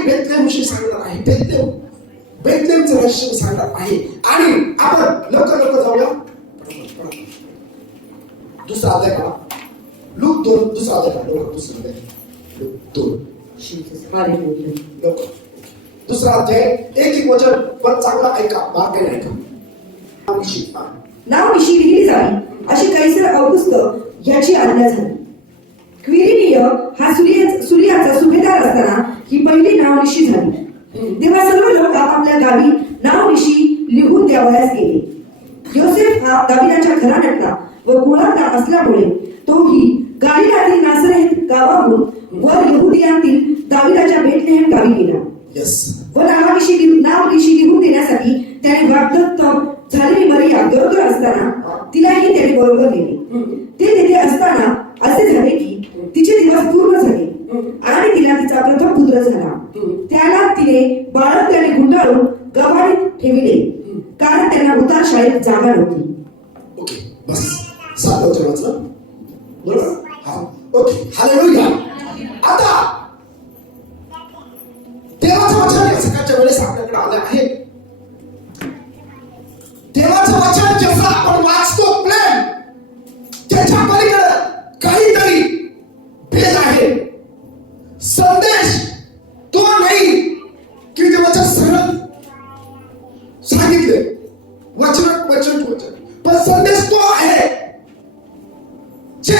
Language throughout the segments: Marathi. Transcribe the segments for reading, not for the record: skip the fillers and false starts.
मी बेथलेहम विषयी सांगणार आहे. बेथलेहमचं रहस्य सांगणार आहे. आणि आपण लवकर जाऊया. दुसरा अध्याय काढा. लूक 2 दुसरा अध्याय काढा. दुसरा अध्याय लूक 2 लवकर. दुसरा अध्याय एक वचन पण चांगला ऐका, बारकाईने ऐका. नावनिशी लिहिली जावी अशी कैसर औगुस्त याची आज्ञा झाली. क्विरिनिय हा सुरियाचा सुभेदार असताना ही पहिली नावनिशी झाली. तेव्हा सर्व लोक आपापल्या गावी नावनिशी लिहून द्यावयास गेले. योसेफ हा दाविदाच्या घराण्यातला व कुळातला असल्यामुळे तोही गालिलातील नासरेत गावाहून वर यहुदियातील दाविदाच्या बेथलेहेम गावी गेला. व नावनिशी लिहून देण्यासाठी त्याने वाग्दत्त झालेली मरिया गरोदर असताना तिलाही त्याने बरोबर नेले. ते तिथे असताना असे झाले की तिचे दिवस पूर्ण झाले आणि तिला तिचा प्रथम पुत्र झाला. त्याला तिने बाळक त्याने गुंडाळून गव्हाणीत ठेविले, कारण त्यांना उतार शाळेत जागा नव्हती. ओके, बस 7 वचन वाचलं बरोबर. हा, ओके, हालेलुया. आता देवाचं वचन या सकाळच्या वेळेस आपल्याकडे आलं आहे. देवाचं वचन जसं आपण वाचतो प्लेन, त्याच्या पलीकडे काहीतरी भेद आहे. संदेश तो नाही की ते वचन सरळ सांगितले, वचन पण संदेश तो आहे जे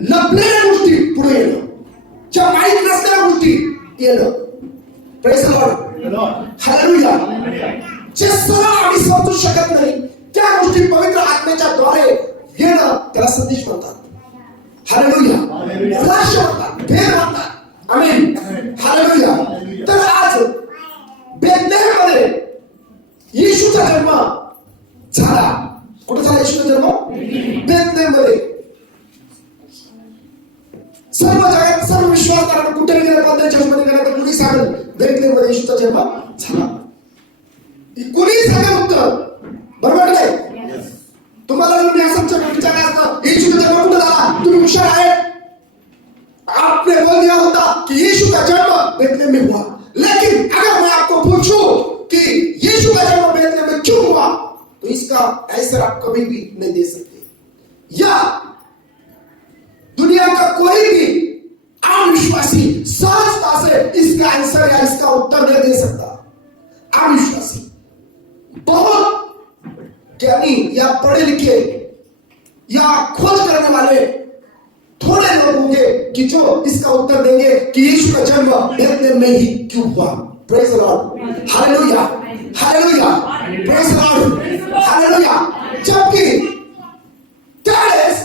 लपलेल्या गोष्टी पुढे येणं, ज्या माहीत नसलेल्या गोष्टी येणं. Praise the Lord, hallelujah. जे सरळ आम्ही समजू शकत नाही त्या गोष्टी पवित्र आत्म्याच्या द्वारे येणं, त्याला संदेश म्हणतात. हालेलुया. रहस्य म्हणतात, भेद म्हणतात. आमीन, हालेलुया. तर आज बेथलेहेममध्ये येशूचा जन्म झाला. कुठे झाला येशूचा जन्म? बेथलेहेममध्ये. सर्व जगात सर्व विश्वासधारांना कुठे गेलं पण चर्चमध्ये गेलं तर कुणी सांगेल बेथलेहेममध्ये येशूचा जन्म झाला. कुणी सांगेल उत्तर, बरोबर नाही? तुम्हाला जर मी असं विचारलं असतं येशूचा जन्म कुठे झाला, तुम्ही हुशार आहेत. आपने बोल दिया होता कि यीशु का जन्म बेथलेहेम में हुआ. लेकिन अगर मैं आपको पूछूं कि यीशु का जन्म बेथलेहेम में क्यों हुआ, तो इसका आंसर आप कभी भी नहीं दे सकते. या दुनिया का कोई भी आम विश्वासी सहजता से इसका आंसर या इसका उत्तर नहीं दे सकता. आम विश्वासी बहुत ज्ञानी या पढ़े लिखे या खोज करने वाले थोड़े लोग होंगे कि जो इसका उत्तर देंगे कि यीशु का जन्म बेथलेहेम में ही क्यों हुआ. Praise the Lord, hallelujah, hallelujah, praise the Lord, hallelujah. जबकि त्यावेळेस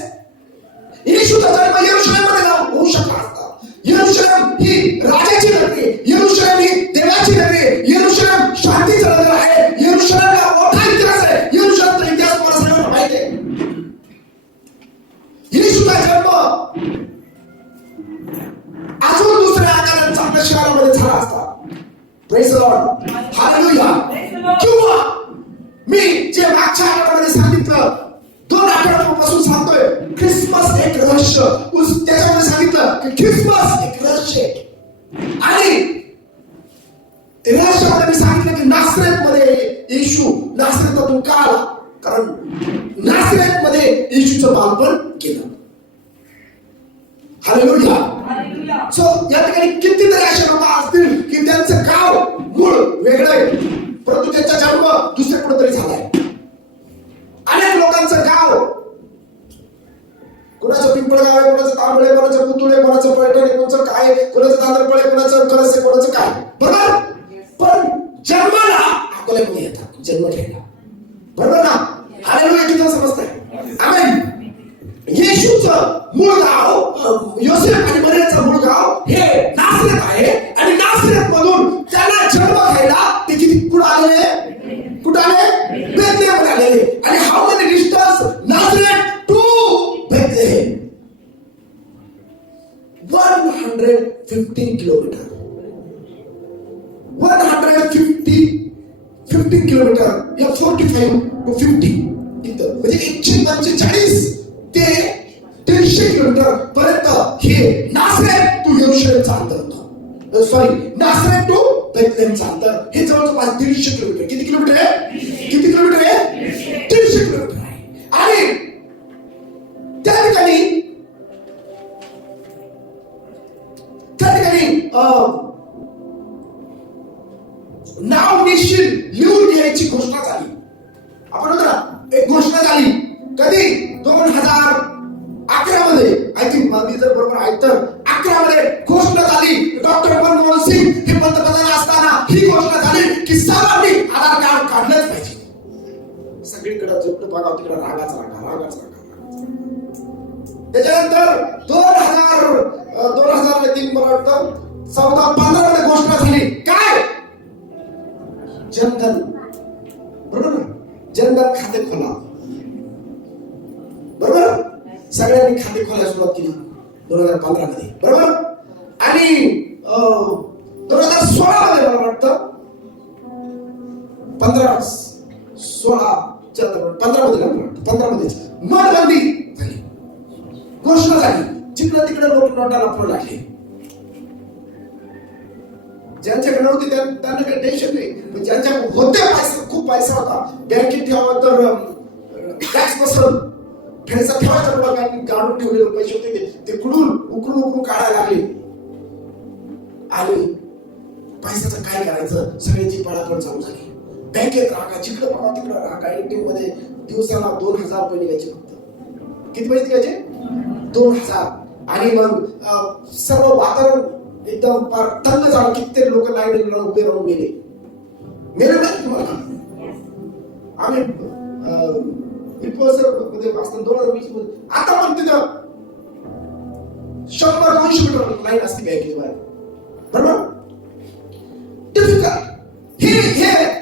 येशूचा जन्म यरूशलेममध्ये होऊ शकला असता. यरूशलेम ही राजाची नगरी, यरूशलेम ही देवाची नगरी, यरूशलेम शांतीचं नगर आहे. यरूशलेमला मोठा इतिहास आहे. यरूशलेमचा इतिहास मला सगळ्यांना माहिती आहे. येशूचा जन्म अजून दुसऱ्या आकारांचा आपल्या शहरामध्ये झाला असता. Praise the Lord, hallelujah. किंवा मी जे मागच्या आठवड्यामध्ये सांगितलं, 2 आठवड्यापासून सांगतोय, ख्रिसमस एक रहस्य. त्याच्यामध्ये सांगितलं की ख्रिसमस एक रहस्य. आणि रहस्यामध्ये मी सांगितलं की नासरेतमध्ये येशू नासरेतातून का आला, कारण नासरेतमध्ये येशूचं बालपण केलं. हालेलुया. सो या ठिकाणी कितीतरी असे लोक असतील की त्यांचं गाव मूळ वेगळं आहे, परंतु त्यांचा जन्म दुसऱ्या कुठेतरी झालाय. अनेक लोकांचं गाव, कोणाचं पिंपळगाव आहे, कोणाचं तांबळे, कोणाचं पुतुळे, कोणाचं पैठण, कोणाचं काय, कोणाचं तांदळपळे, कोणाचं कळसे, कोणाचं काय, बरोबर. पण जन्माला अकोल्यामध्ये येतात जन्म घ्यायला, बरोबर ना. हालेलुया. किती समजतंय? आमेन. येशूचं मूळ गाव, योसेफ आणि मरियाचं मूळ गाव हे नासरेत आहे. आणि नासरेत मधून त्यांना जन्म घ्यायला ते किती कुठं आलेले, कुठं आले? बेथलेहेममध्ये आलेले. आणि how many distance Nazareth to Bethlehem? 115 kilometre. 115 kilometre या 45 to 50 इथं, म्हणजे 145 ते 300 किलोमीटर पर्यंत हे नासरेत टू येरुशलेमचं अंतर होतं. सॉरी, नासरेत टू बेथलेहमचं अंतर हे जवळजवळ 150 किलोमीटर. किती किलोमीटर आहे? किती किलोमीटर आहे? 150 किलोमीटर आहे. आणि त्या ठिकाणी नाव निश्चित लिहून घ्यायची घोषणा झाली. आपण होतो ना, एक घोषणा झाली कधी 2011 मध्ये. आय थिंक मी जर बरोबर आहे तर 11 मध्ये घोषणा झाली. डॉक्टर मनमोहन सिंग हे पंतप्रधान असताना ही घोषणा झाली की सर्वांनी आधार कार्ड काढलंच पाहिजे. सगळीकडे जिकडे बघा तिकडे रागाच रागा. त्याच्यानंतर 2003 मला वाटतं 14-15 मध्ये घोषणा झाली काय? जनधन. बरोबर ना? जनधन खाते खोला. बरोबर, सगळ्यांनी खाते खोलायला सुरुवात केली 2015 मध्ये. बरोबर. आणि 2016 मध्ये मला वाटतं 15 मध्ये नोटबंदी झाली. घोषणा झाली. जिकडे तिकडे नोटा लपवू लागले. ज्यांच्याकडे नव्हते त्यांना काही टेन्शन नाही, पण ज्यांच्याकडे होते पैसा, खूप पैसा होता, बँकेत ठेवावं तर टॅक्स बसल, ठेचा ठेवायचा लोकांनी काढून ठेवलेले पैसे होते ते उकळून काढायला लागले. आणि पैशाचं काय करायचं सगळ्यांची पळापळ चालू झाली. बँकेत राखा, जिकडे बघा तिकडे राखा. एटीएम मध्ये दिवसाला 2000 रुपये निघायचे. फक्त किती पैसे निघायचे? 2000. आणि मग सर्व वातावरण एकदम थंड झालं. कित्येक लोक लाईन उभे राहून गेले नाही तुम्हाला. आम्ही मध्ये असताना 2020 मध्ये आता पण तिथं 100-200 मीटर लाईन असते बँकेच्या बाहेर. बरोबर. डिफिकल्ट. हे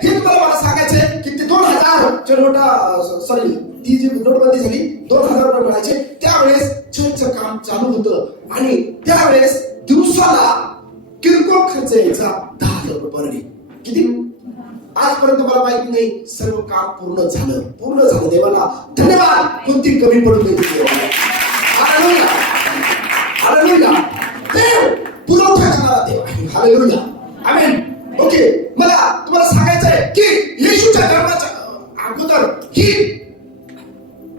तुम्हाला मला सांगायचंय की ते 2000 नोटा, सॉरी ती जी नोटबंदी झाली 2000 रुपये मिळायचे. त्यावेळेस चेकचं काम चालू होतं आणि त्यावेळेस दिवसाला किरकोळ खर्च यायचा 10,000 रुपये पर डे. किती? आजपर्यंत मला माहिती नाही. सर्व काम पूर्ण झालं. देवाला धन्यवाद. कोणती कमी पडून नाही. हालेलुया. देव पुरवठा करणारा देव आहे. हालेलुया. आमेन. ओके, मला तुम्हाला सांगायचं आहे की येशूच्या जन्माच्या अगोदर ही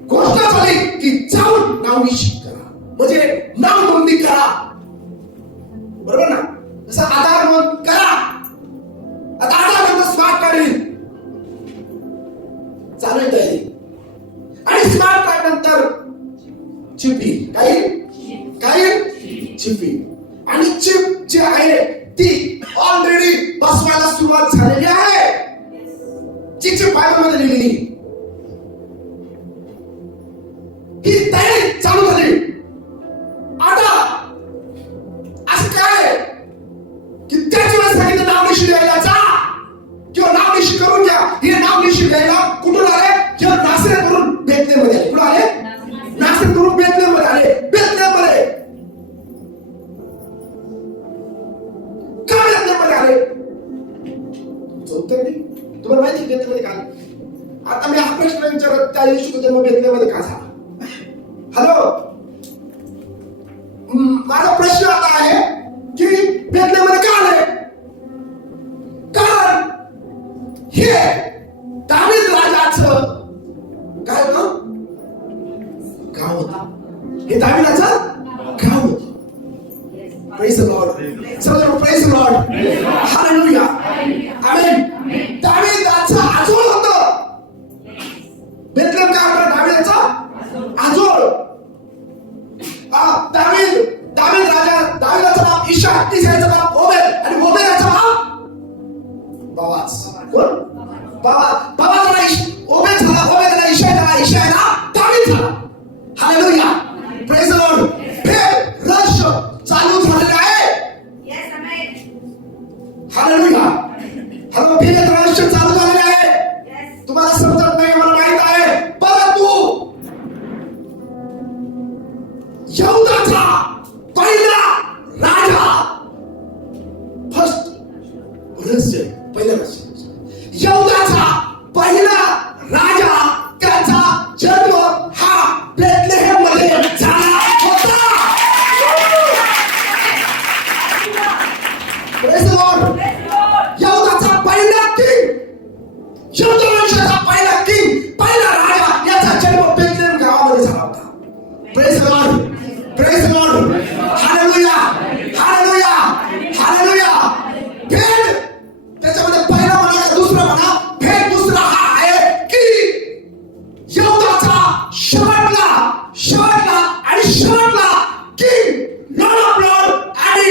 घोषणा झाली की जाऊन नाव निश्चित करा, म्हणजे नाव नोंदणी करा. बरोबर ना? जसं आधार नोंद करा. आता आधार नंतर स्मार्ट कार्ड येईल. चालू आहे तयारी. आणि स्मार्ट कार्ड नंतर चिप येईल. काय चिप येईल. आणि चिप जी आहे ती ऑलरेडी बसवायला सुरुवात झालेली आहे. जी चिप बायबलमध्ये लिहिलेली ही तयारी चालू झाली. आता असं काय की त्याच वेळेस सांगितलं नाव निश्चित द्यायला जा किंवा नाव निश्चित करून घ्या. हे नाव निश्चित द्यायला कुठून आले? किंवा नासरेतवरून बेथलेहममध्ये आले. कुठून आले? नासरेतवरून बेथलेहममध्ये आले. बेथलेहममध्ये का बेथलेहममध्ये आले? उत्तर नाही. तुम्हाला माहिती बेथलेहममध्ये का आले? आता मी हा प्रश्न विचारत त्या येशूचा जन्म बेथलेहममध्ये का झाला? हॅलो, माझा प्रश्न आता आहे की बेथलेहममध्ये का आले? कारण हे दावीद राजाचं काय होतं? गाव होतं. हे दावीदाचं गाव होतं. Praise the Lord. सर्व प्रेज द लॉर्ड. हालेलुया. आमेन. दावीदाचं आजोळ होतं. बेथलेहम काय होतं? दावीदाचं आजोळ. दावीद राजा, दावीदाचं नाव इशा, इसायाचं नाव ओबेद आणि ओबेदाचं नाव बोआज. कोण? बोआजला ओबेद झाला, ओबेदला इशा झाला, इशाला दावीद झाला. हालेलुया. Praise the Lord. हे रहस्य चालू झालेलं आहे. यस, आमेन. हालेलुया. हॅलो, हे रहस्य चालू झालेलं आहे. तुम्हाला समजत नाही मला माहित आहे, परंतु यहूदाचा पहिला राजा, फर्स्ट रहस्य, पहिलं रहस्य, यहूदाचा पहिला राजा, त्याचा जन्म हा बेथलेहम मध्ये झाला होता. Praise the Lord. यहुदाचा पहिला किंग, यहुदा वंशाचा पहिला किंग, पहिला राजा, याचा जन्म बेथलेहेम गावामध्ये झाला होता. Praise the Lord. Praise the Lord. Hallelujah. Hallelujah. Hallelujah. भेद त्याच्यामध्ये पहिला म्हणा का दुसरा म्हणा, भेद दुसरा हा आहे की यहुदाचा शेवटला किंग, लॉर्ड ऑफ लॉर्ड आणि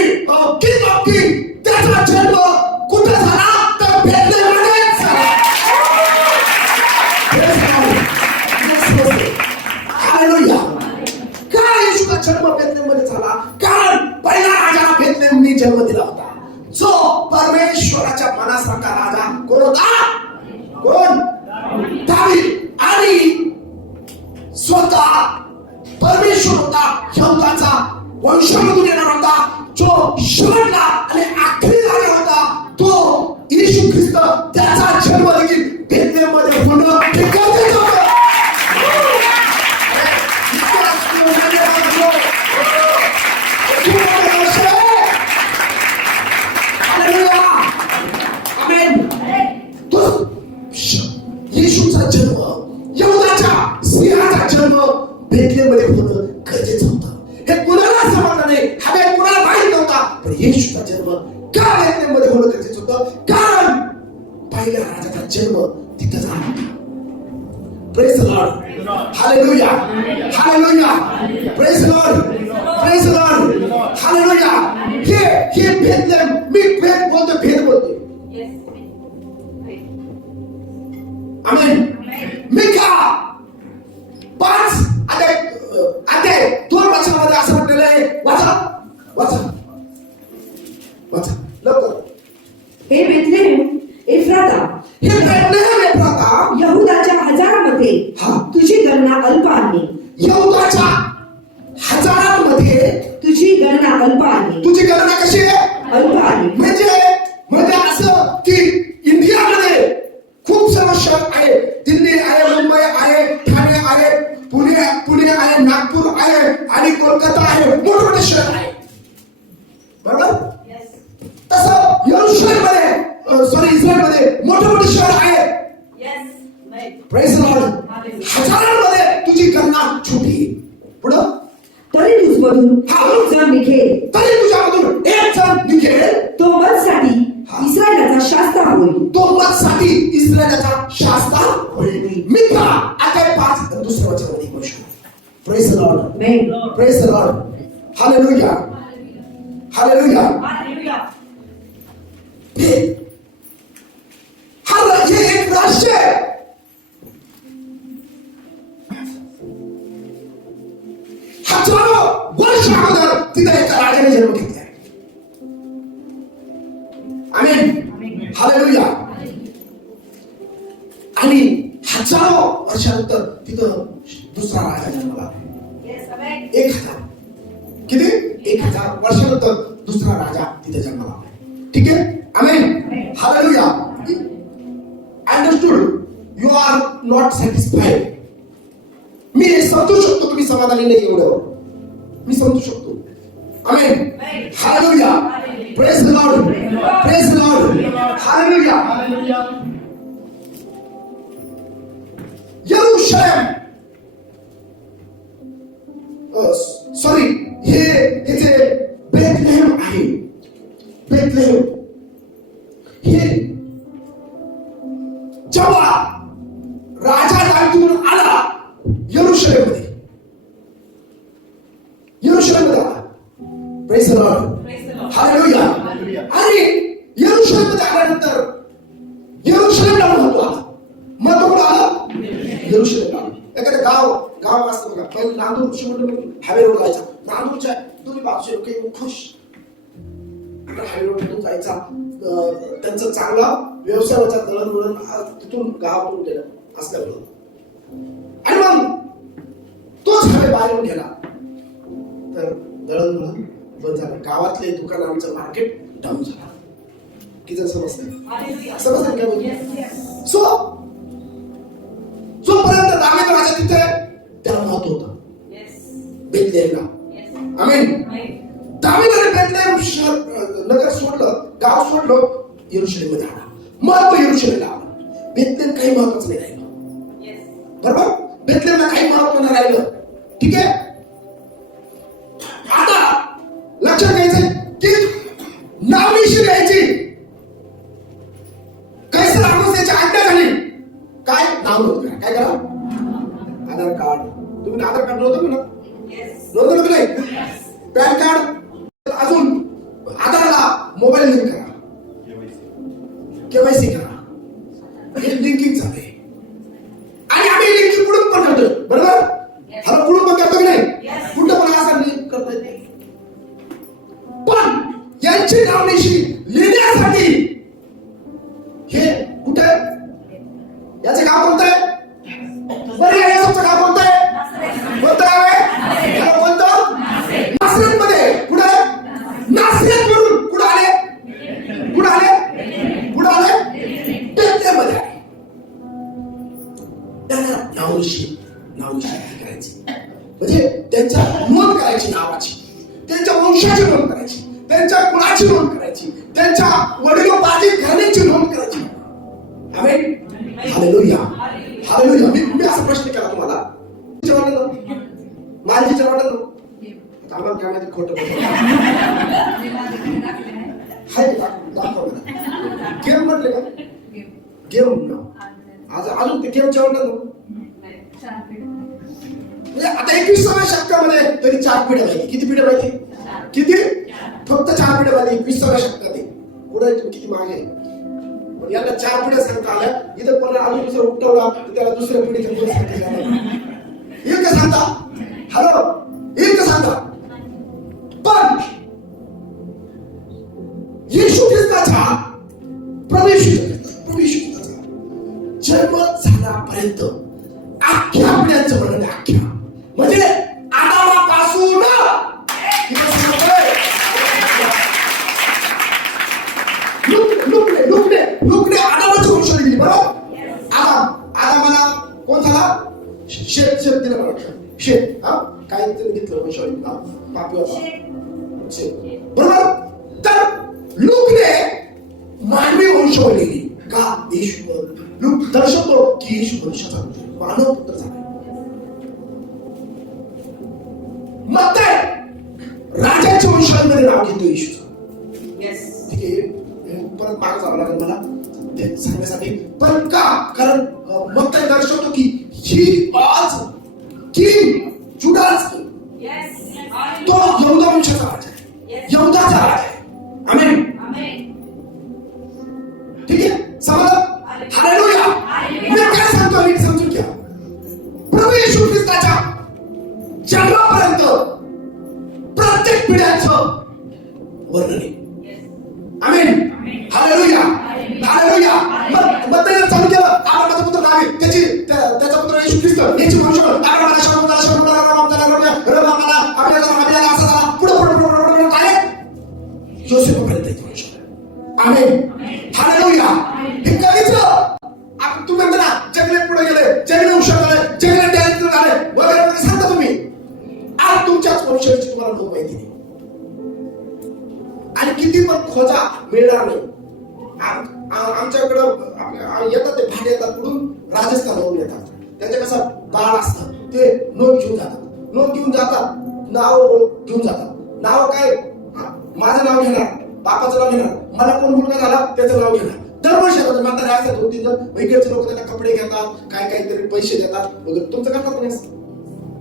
किंग ऑफ किंग, त्याचा जन्म कुठे झाला तर बेथलेहेममध्ये झाला. हालेलुया. का येशूचा जन्म बेथलेहेममध्ये झाला? कारण पहिला राजा बेथलेहेमने जन्म दिला होता, जो परमेश्वराच्या मनासारखा राजा कोण होता? कोण? दावीद. आणि स्वतः परमेश्वर होता, यहुदाचा वंशामधून येणार होता, जो शेवटला आणि आखरी राजा होता, तो येशू ख्रिस्त. त्याचा जन्म देखील बेथलेहेममध्ये होणं हे गरजेचं होतं. येशूचा जन्म, यहुदाच्या सिंहाचा जन्म बेथलेहेममध्ये होणं गरजेचं होतं. हे कुणाला समजलं नाही, हा भेद कुणाला माहित नव्हता, पण येशूचा जन्म का बेथलेहेममध्ये होणं गरजेचं होतं? कारण पहिल्या राजाचा जन्म तिथं झाला होता. Praise the Lord. Hallelujah. Hallelujah. Praise the Lord. Praise the Lord. Hallelujah. हे बेथलेहेम, मी भेद बोलतोय. आमेन. मिका 5 अध्याय 2 वचनामध्ये असं म्हटलेलं आहे. वाचा लवकर. हे बेथलेहेम एफ्राता, यहुदाच्या हजारामध्ये तुझी गणना अल्प आहे. यहुदाच्या हजारांमध्ये तुझी गणना अल्प आहे. तुझी गणना कशी आहे? अल्प आहे. म्हणजे असं की इंडियामध्ये खूप सर्व शहर आहे. दिल्ली आहे, मुंबई आहे, ठाणे आहे, पुणे आहे, नागपूर आहे आणि कोलकाता आहे, मोठमोठे शहर आहे. बरोबर? तसं इस्रायलमध्ये मोठे शहर आहे. Praise the Lord. हजारांमध्ये तुझी गणना छोटी. पुढं तरी तुझमधून एक जण निघेल. तरी तुझ्यामधून एक जण निघेल. तो मजसाठी इस्रायलाचा शास्ता होईल. तो मजसाठी इस्रायलाचा शास्ता होईल. मिका अध्याय 5 दुसऱ्या वचनामध्ये गोष्ट. Praise the Lord. Praise the Lord. Hallelujah. Hallelujah. हे एक राष्ट्र आहे. हजारो वर्ष अगोदर तिथे एका राजाने जन्म घेतला. आमेन. हालेलुया. आणि हजारो वर्षानंतर तिथं दुसरा राजा जन्मला. 1000 किती? 1000 वर्षानंतर दुसरा राजा तिथे जन्मला. ठीक आहे. Amen. Hallelujah. Understood. You are not satisfied. मी हे समजू शकतो तुम्ही समाधानी नाही एवढं. मी समजू शकतो. Amen. Hallelujah. Praise the Lord. Praise the Lord. Hallelujah. Jerusalem, sorry, हे जे बेथलेहेम आहे, बेथलेहेम हे जेव्हा राजा दावीदून आला यरूशलेममध्ये आला. Praise the Lord. हालेलुया. आणि यरूशलेममध्ये आल्यानंतर यरूशलेमला महत्व आलं. महत्व कुठं आलं? यरूशलेमला. एखादं गाव असतं बघा. पहिले नांदूर हायवे रोड जायचा. नांदूरच्या दोन्ही बाजूचे लोक खुश हायवे रोडून जायचा. त्यांचा चांगला व्यवसायाचा दळणवळण तिथून गावातून गेलं असल्यामुळं. आणि मग तोच हायवे बाहेरून गेला तर दळणवळण बंद झालं. गावातले दुकानांचं मार्केट डाऊन झालं. किती समजतंय? समजतंय का म्हणजे? जोपर्यंत दावीद राजा तिथे त्याला महत्व होतं बेथलेहेमला. आमेन. दावीदाने बेथलेहेम शहर नगर सोडलं गाव सोडलं, यरूशलेममध्ये आला. मग तो यरूशलेमला आला. बेथलेहम काही महत्वाचं नाही राहिलं. बरोबर, बेथलेहमला काही महत्व नाही राहिलं. ठीक आहे. आता लक्षात घ्यायचंय की नावनिशी द्यायची. कैसर अगुस्ताची आज्ञा झाली. काय नाव नोंद करा. काय करा? आधार कार्ड. तुम्ही आधार कार्ड नोंदवलं ना? नोंदवलं की नाही? पॅन कार्ड, अजून आधारला मोबाईल लिंक करा, केवायसी करा. हे लिंकिंग झाले. आणि आम्ही लिंकिंग कुठून पण करतोय. बरोबर, हॅलो कुठून पण करतो की नाही? कुठं पण असा लिंक करतोय. पण यांची नावनिशी लिहिण्यासाठी हे कुठे, याचं गाव कोणतं आहे? बरं, या तुमचं गाव कोणतं आहे? कोणतं गाव आहे? याला कोणतं? नासरतमध्ये. कुठे? नासरत वरून कुठं आले? कुठं आले? कुठं आले? बेथलेहममध्ये आले. त्यांना नावनिशी करायची, म्हणजे त्यांच्या नोंद करायची, नावाची, त्यांच्या वंशाची नोंद करायची, त्यांच्या कुळाची नोंद करायची, त्यांच्या वडिलोपार्जित घराण्याची नोंद करायची. आमेन. हालेलुया. हालेलुया. मी असा प्रश्न केला तुम्हाला, माझीच्या वाटत आम्हाला काय माहिती खोटं दाखवा मला. गेम म्हटले का? गेम आज अजून ते गेमच्या वाटत. म्हणजे आता 21व्या शतकामध्ये तरी 4 पिढ्या माहिती. किती पिढ्या माहिती? किती? फक्त 4 पिढ्या माहिती 21व्या शतकात. पुढे किती मागे. यांना 4 पिढ्या सांगता आल्या. इथं पण अजून दुसरं उठवला तर त्याला दुसऱ्या पिढीच्या पुढे सांगता का सांगता? हॅलो, का सांगता? पण येशू ख्रिस्ताचा प्रभू ख्रिस्ताचा जन्म झाल्यापर्यंत अख्ख्या पिढ्यांचं वर्णन आहे. अख्ख्या म्हणजे आदामापासून लुकने आदामाची वंशावली दिली. बरोबर, आदामाला कोण झाला? शेत दिलं. बरोबर, शेत. काय घेतलं वंशावली? पापी होता शेत. बरोबर. तर लुकने मानवी वंशावली दिली. का? येशू. लूक दर्शवतो की येशू मनुष्याचा मानव पुत्र झाला. मग राजाच्या वंशावलीमध्ये नाव घेतो येशूचं. ठीक आहे. परत मागे जावं लागेल मला ते सांगण्यासाठी. पण का? कारण मग दर्शवतो की ही आज किंग जुडास किंग, तो यहूदा वंशाचा राजा आहे, यहूदाचा राजा आहे. आमेन. ठीक आहे, समजलं? हालेलुया. मी काय सांगतो नीट समजून घ्या. प्रभू येशू ख्रिस्ताच्या जन्मापर्यंत प्रत्येक पिढ्यांचं वर्णन आहे. आमेन. हालेलुया. हालेलुया. मग त्याने चालू केलं, माझा पुत्र दावीद, त्याचा पुत्र येशू ख्रिस्त, याची वंशावळ काय योसेफपर्यंत वंशावळ. आमेन. हालेलुया. हे कधीच तुम्ही म्हणता ना जगले पुढे गेले, जगले हुशार झाले, जगले टॅलेंटेड झाले वगैरे वगैरे सांगता तुम्ही. आज तुमच्याच वंशावळीची तुम्हाला लोक माहिती नाही. आणि किती पण खोजा मिळणार नाही. आमच्याकडं येतात ते भाडे येतात कुठून? राजस्थानवरून येतात. त्यांच्या कसं बाळ असतं, ते नोंद घेऊन जातात, नाव घेऊन जातात. नाव काय? माझं नाव घेणार, बापाचं नाव घेणार, मला कोण मुलगा झाला त्याचं नाव घेणार. दरवर्षी येतात. म्हातारे असतात 2-3 जण. इकडचे लोक त्यांना कपडे घेतात, काहीतरी पैसे देतात वगैरे. तुमचं करतात कोणी?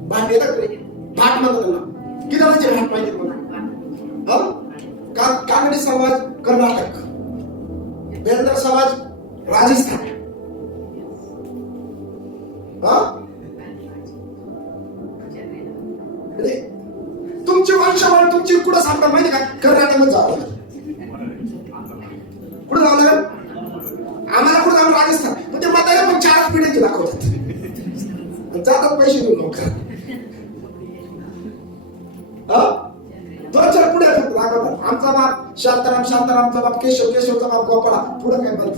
भाट देतात कोणी? भाट म्हणतात त्यांना. किती जणांचे भाट माहिती मला? कानडी समाज कर्नाटक, बेंद्र समाज राजस्थान. तुमची वंशावळ तुमची कुठं सांगतात माहिती का? कर्नाटकमध्ये जावं लागेल. कुठं जावं लागेल? आम्हाला कुठं जाऊन? राजस्थान. म्हणजे म्हातारे पण 4 पिढ्यांचे दाखवतात. जातात पैसे देऊन लोक. 2-4 पुढे लागतात. आमचा बाप शांतारामचा बाप केशवचा बाप गोपाळा. पुढे काय बंद.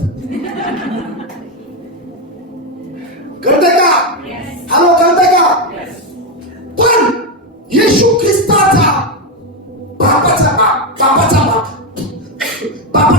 कळतंय का? हॅलो, कळतंय का? पण येशू ख्रिस्ताचा बापाचा बाप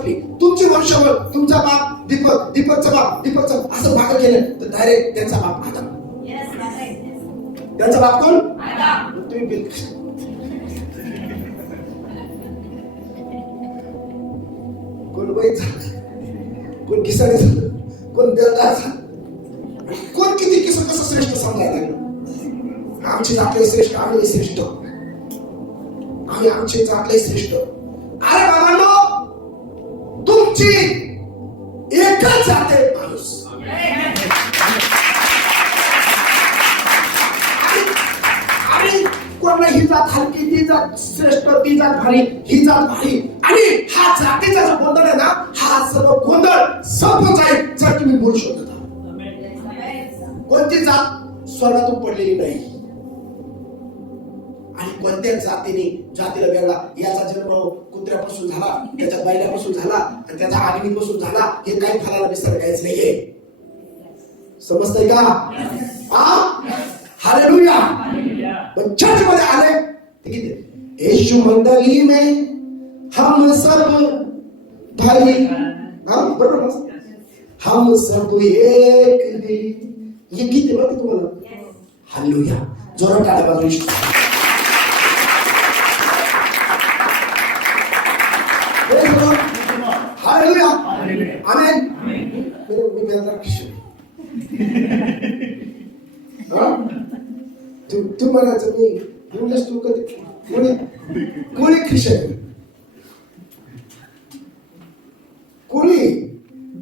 संपली. तुमची वंशावळ, तुमचा बाप दीपक, दीपकचा बाप, दीपकचा असं भाग केलं तर डायरेक्ट त्यांचा बाप आदम. त्यांचा बाप कोण? तुम्ही कोण वैद झालं, कोण किसाने झालं, कोण बेलदार झालं, कोण किती कसं श्रेष्ठ समजायला लागलं. आमची जातले श्रेष्ठ, आम्ही श्रेष्ठ, आम्ही आमची जातले श्रेष्ठ. अरे बाबांनो, तुमची एकच जाते माणूस. आणि कोण ही जात हलकी, ती जात श्रेष्ठ, ती जात भारी, ही जात भारी. आणि हा जातीचा जो गोंधळ आहे ना, हा सर्व गोंधळ संपून जाईल जर तुम्ही बोलू शकता. कोणती जात स्वर्गातून पडलेली नाही. आणि कोणत्या जातीला वेगळा, याचा जन्म कुत्र्यापासून झाला, त्याच्या बैलापासून झाला, आणि त्याचा आगीपासून झाला, हे काही फळाला विसर काहीच नाहीये. समजतंय का? हालेलुया. पण चर्च मध्ये आले ठीक आहे, यीशु मंडली में हम सब भाई, बरोबर, हम सब एक ही. हे गीत आहे तुम्हाला. हालेलुया. जोरात टाळ्या वाजवू. हालेलुया. आमेन. मी बेलदार ख्रिश्चन. तू म्हणायचं मी बोललेस, तू कधी कोणी ख्रिश्चन, कोणी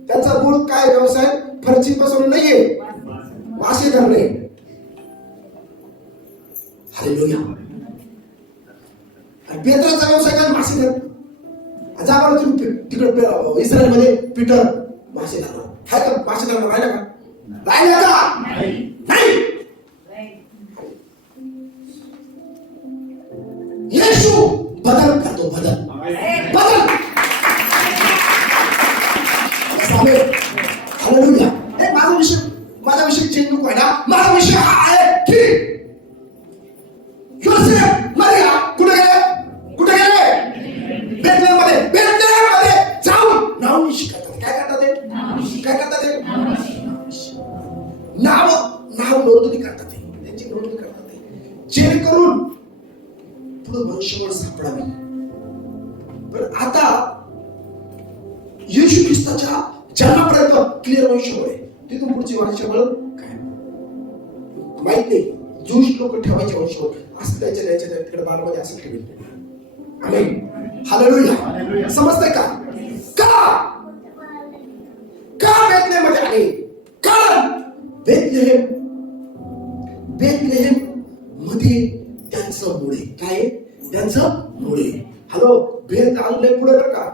त्याचा मूळ काय व्यवसाय? फरची बसवणं नाहीये, मासे धरणे. हालेलुया. पेत्राचा व्यवसाय काय? मासे धरणे. जा बरं तुम्ही तिकडे इस्रायल मध्ये पीटर मासे धरणार हाय का? मासे धरणार राहिला का? राहिला का? नाही. येशू बदल करतो, बदल. हालेलुया. माझा विषय चेंज नको आहे ना. माझा विषय हा आहे की योसेफ, मरिया कुठे गेले? बेथलेहममध्ये जाऊन नाव शिकतात. काय करतात ते? नाव नोंदणी करतात. त्यांची नोंदणी करतात, जेणेकरून पुढे वंशवळ सापडावी. पण आता येशू ख्रिस्ताच्या जन्मापर्यंत क्लिअर वंशवळ आहे. तिथून पुढची वंशवळ काय माहित नाही. ज्यूश लोक ठेवायचे वंशवळ असं त्याच्या तिकडे बारमध्ये असं ठेवले. आमेन. हालेलुया. समजतंय का? का बेथलेहममध्ये आले? कारण बेथलेहेम मध्ये त्यांचं मुळे काय? त्यांचं मुळे. हॅलो, भेद आणले पुढे बरं का.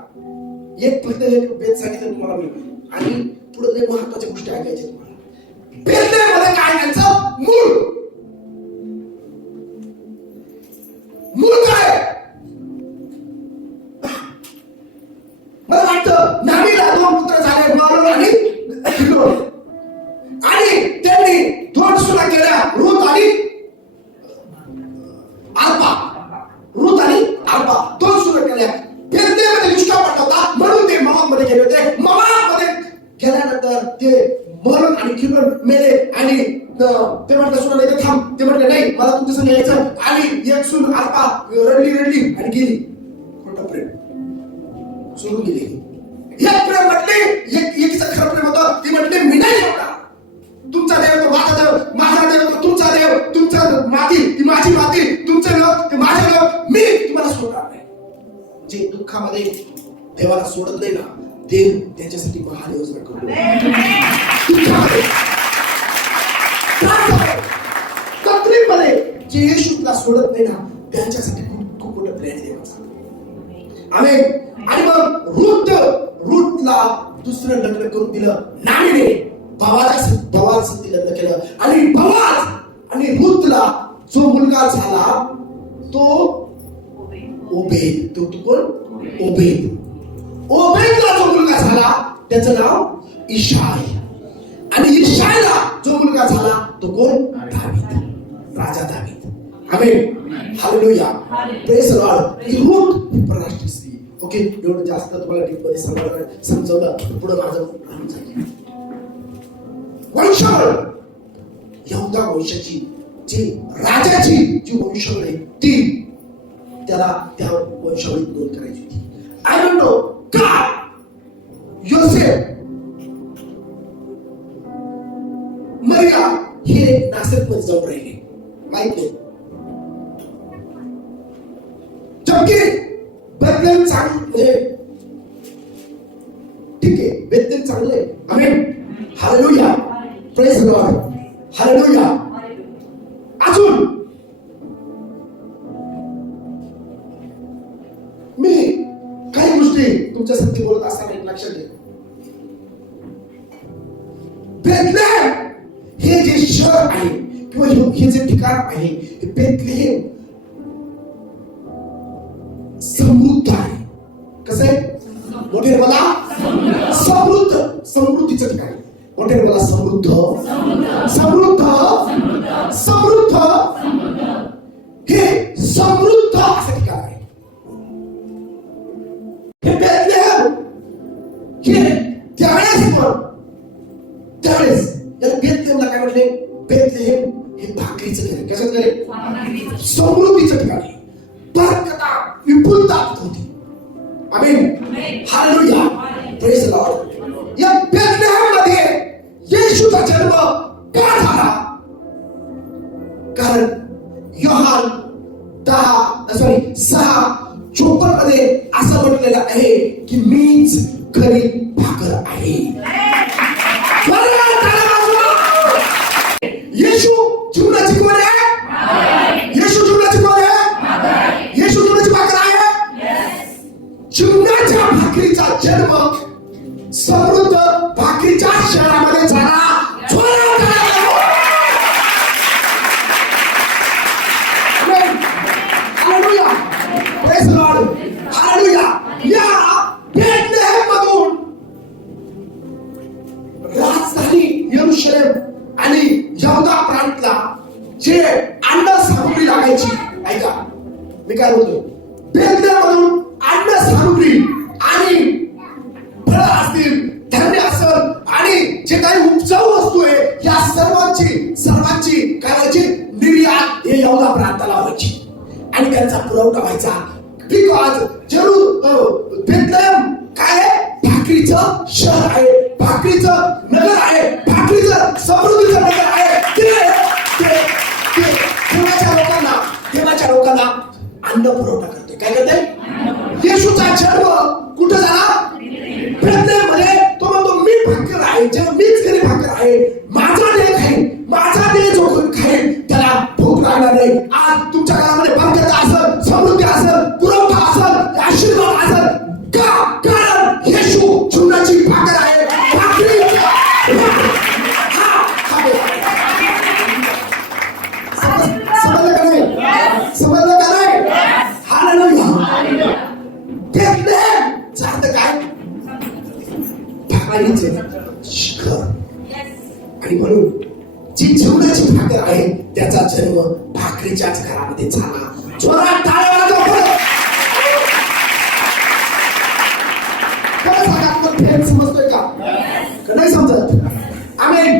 फक्त एक भेद सांगितलं तुम्हाला मी, आणि पुढे लय महत्वाच्या गोष्टी ऐकायच्या तुम्हाला. बेथलेहममध्ये काय? त्यांचं मूळ काय? मला वाटतं नामीला 2 पुत्र झाले, मालोन आणि किलोन. आणि त्यांनी 2 सुना केल्या, रूथ आणि अर्पा. 2 सुना केल्या. बेथलेहममध्ये दुष्काळ पडला होता, म्हणून ते मोआबमध्ये गेले होते. मोआबमध्ये गेल्यानंतर ते मालोन आणि किलोन मेले. आणि ते म्हटलं सुना नाही थांब. ते म्हटलं नाही, मला तुमच्या संग यायचं. आणि एक सून अर्पा रडली आणि गेली. खोटं प्रेम सोडून गेली. एक प्रेम म्हटले, एकीचं खरं प्रेम होतं. ती म्हटले मी नाही सोडणार. तुमचा देव तो माझा देव, माझा देव तो तुमचा देव, तुमचा माती ती माझी माती, तुमचं देव ते माझं देव, मी तुम्हाला सोडणार नाही. जे दुःखामध्ये देवाला सोडत नाही ना, देव त्याच्यासाठी महान योजना करतो. तकलीफमध्ये जे येशूला सोडत नाही ना, त्यांच्यासाठी खूप मोठं प्रेम देवाचा. आमेन. आणि मग रूथला दुसरं लग्न करून दिलं नामीने. बवाज लग्न केलं. आणि बवाज आणि रूथला जो मुलगा झाला तो ओबेद. तो कोण? ओबेदला जो मुलगा झाला त्याचं नाव इशाय. आणि इशायला जो मुलगा झाला तो कोण? दावीद, राजा दावीद. Amen. Hallelujah. Praise the Lord. Ruth परराष्ट्र स्त्री, ओके, एवढं जास्त तुम्हाला डीपमध्ये समजवलं पुढे माझं राहून जाईल. वंशावळ, यहुदा वंशाची जी राजाची जी वंशावळ आहे ती त्याला त्या वंशावळीत नोंद करायची होती. आय डोंट नो का योसेफ मरिया हे नासरतमध्ये जाऊन राहिले माहित नाही. जबकि बेथलेहम चांगले, ठीक आहे, बेथलेहम चांगले, amen, hallelujah, praise the Lord, hallelujah. अजून मी काही गोष्टी तुमच्या संगती बोलत असताना एक लक्षात घ्या. बेथलेहम हे जे शहर आहे किंवा हे जे ठिकाण आहे हे बेथलेहम समृद्ध आहे. कसं आहे? मोठे मला समृद्ध, समृद्धीचं ठिकाण आहे. मोठे मला समृद्ध, समृद्ध, समृद्ध, हे समृद्ध असं ठिकाण आहे. हे बेथलेहम हे त्यावेळेस याला बेथलेहमला काय म्हटले? बेथलेहम हे भाकरीचं ठिकाण. कशाचं ठिकाण? समृद्धीचं ठिकाण आहे. बरकता, विपुलता होती. आमेन, हालेलुया, प्रेज द लॉर्ड. या बेथलेहममध्ये येशूचा जन्म का झाला? कारण योहान 6:54 मध्ये असं म्हटलेलं आहे की मीच खरी भाकर आहे. येशू जीवनाची कोण आहे? येशू जीवनाची कोण आहे? येशू जीवनाची भाकर आहे. जीवनाच्या भाकरीचा जन्म समृद्ध भाकरीच्या शहरामध्ये झाला. Hallelujah, praise the Lord, hallelujah. या बेथलेहम मधून राजधानी यरूशलेम आणि यहुदा प्रांतला जे अन्न सामुग्री लागायची, ऐका मी काय बोलतो, बेथलेहम मधून अन्न सामुग्री आणि फळं असतील, धान्य असेल आणि जे काही उपजाऊ वस्तू आहे या सर्वांची काय व्हायची? निर्यात हे यहुदा प्रांताला व्हायची आणि त्यांचा पुरवठा व्हायचा. बिकॉज बेथलेहम काय आहे? भाकरीचं शहर आहे, भाकरीचं नगर आहे, भाकरीचं समृद्धीचं नगर आहे. देवाच्या लोकांना अन्न पुरवठा करते. काय करते? येशूचा जन्म कुठं झाला? बेथलेहम मध्ये. तो म्हणतो मी भाकर आहे, जेव्हा मीच खरी भाकर आहे. माझा देह खाईल, माझा देह जो कोणी खाईल त्याला भूक लागणार नाही. आज तुमच्या घरामध्ये बरकत असेल, समृद्धी असेल, पुरवठा असेल, आशीर्वाद असेल का? कारण येशू जीवनाची भाकर आहे. भाकरी समजलं का नाही? समजलं का नाही? हालेलुया. बेथलेहमचा अर्थ काय? भाकरीचं शिखर. आणि म्हणून जी जीवनाची भाकर आहे त्याचा जन्म भाकरीच्याच घरामध्ये झाला. जोरात टाळ्या वाजवा. खरं सांगा, आपण फेर समजतोय का? नाही समजत? आमेन.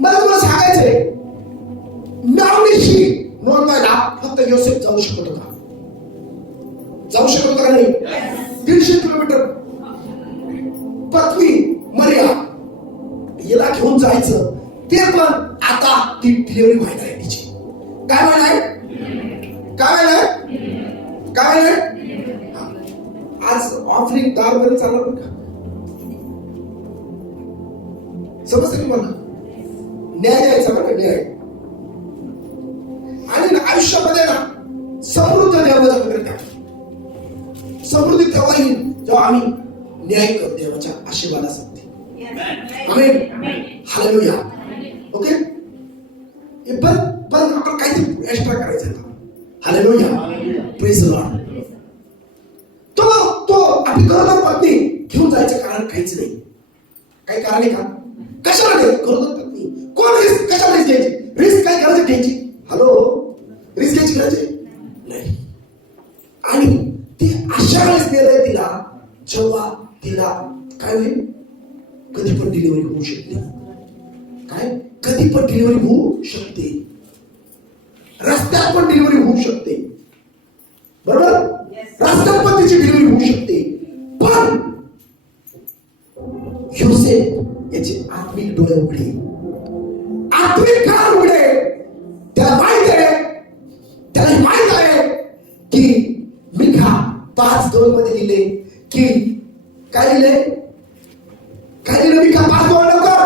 मला तुला सांगायचंय, नावनिशी नोंदवायला फक्त योसेफ जाऊ शकत होता. जाऊ शकत होता का नाही? 150 किलोमीटर पत्नी मरिया हिला घेऊन जायचं, ते पण आता ती डिलिव्हरी व्हायला आहे तिची. काय व्हायला आहे? काय व्हायला आहे? काय व्हायला आहे? आज ऑफरिंग दार मध्ये चालणार का? समजतं की मला? न्याय द्यायचा बरं, न्याय. आणि आयुष्यामध्ये ना समृद्ध देवाच्या वगैरे समृद्धी तेव्हा येईल जेव्हा आम्ही न्याय करू देवाच्या आशीर्वादासाठी. आमेन, हालेलुया. ओके, पण आपण काहीतरी एक्स्ट्रा करायचं. Hallelujah, praise the Lord. तो आपली गरोदर पत्नी घेऊन जायचं कारण काहीच नाही. काही कारण आहे का? कशाला घ्यायची गरोदर पत्नी? कोण रिस्क? कशाला रिस्क घ्यायची? रिस्क काय गरज घ्यायची? हॅलो, रिस्क घ्यायची गरज नाही. आणि ती अशा जेव्हा तिला काय होईल, कधी पण डिलिव्हरी होऊ शकते. काय, कधी पण डिलिव्हरी होऊ शकते, रस्त्यात पण डिलिव्हरी होऊ शकते, बरोबर, रस्त्यात पण तिची डिलिव्हरी होऊ शकते. पण योसेफ याचे आत्मिक डोळे उघडे, आत्मिक कान उघडे. त्याला माहित आहे, त्याला माहित आहे की मिका 5:2 मध्ये लिहिले की काय लिहिले, काय लिहिले मिका 5:2 लवकर.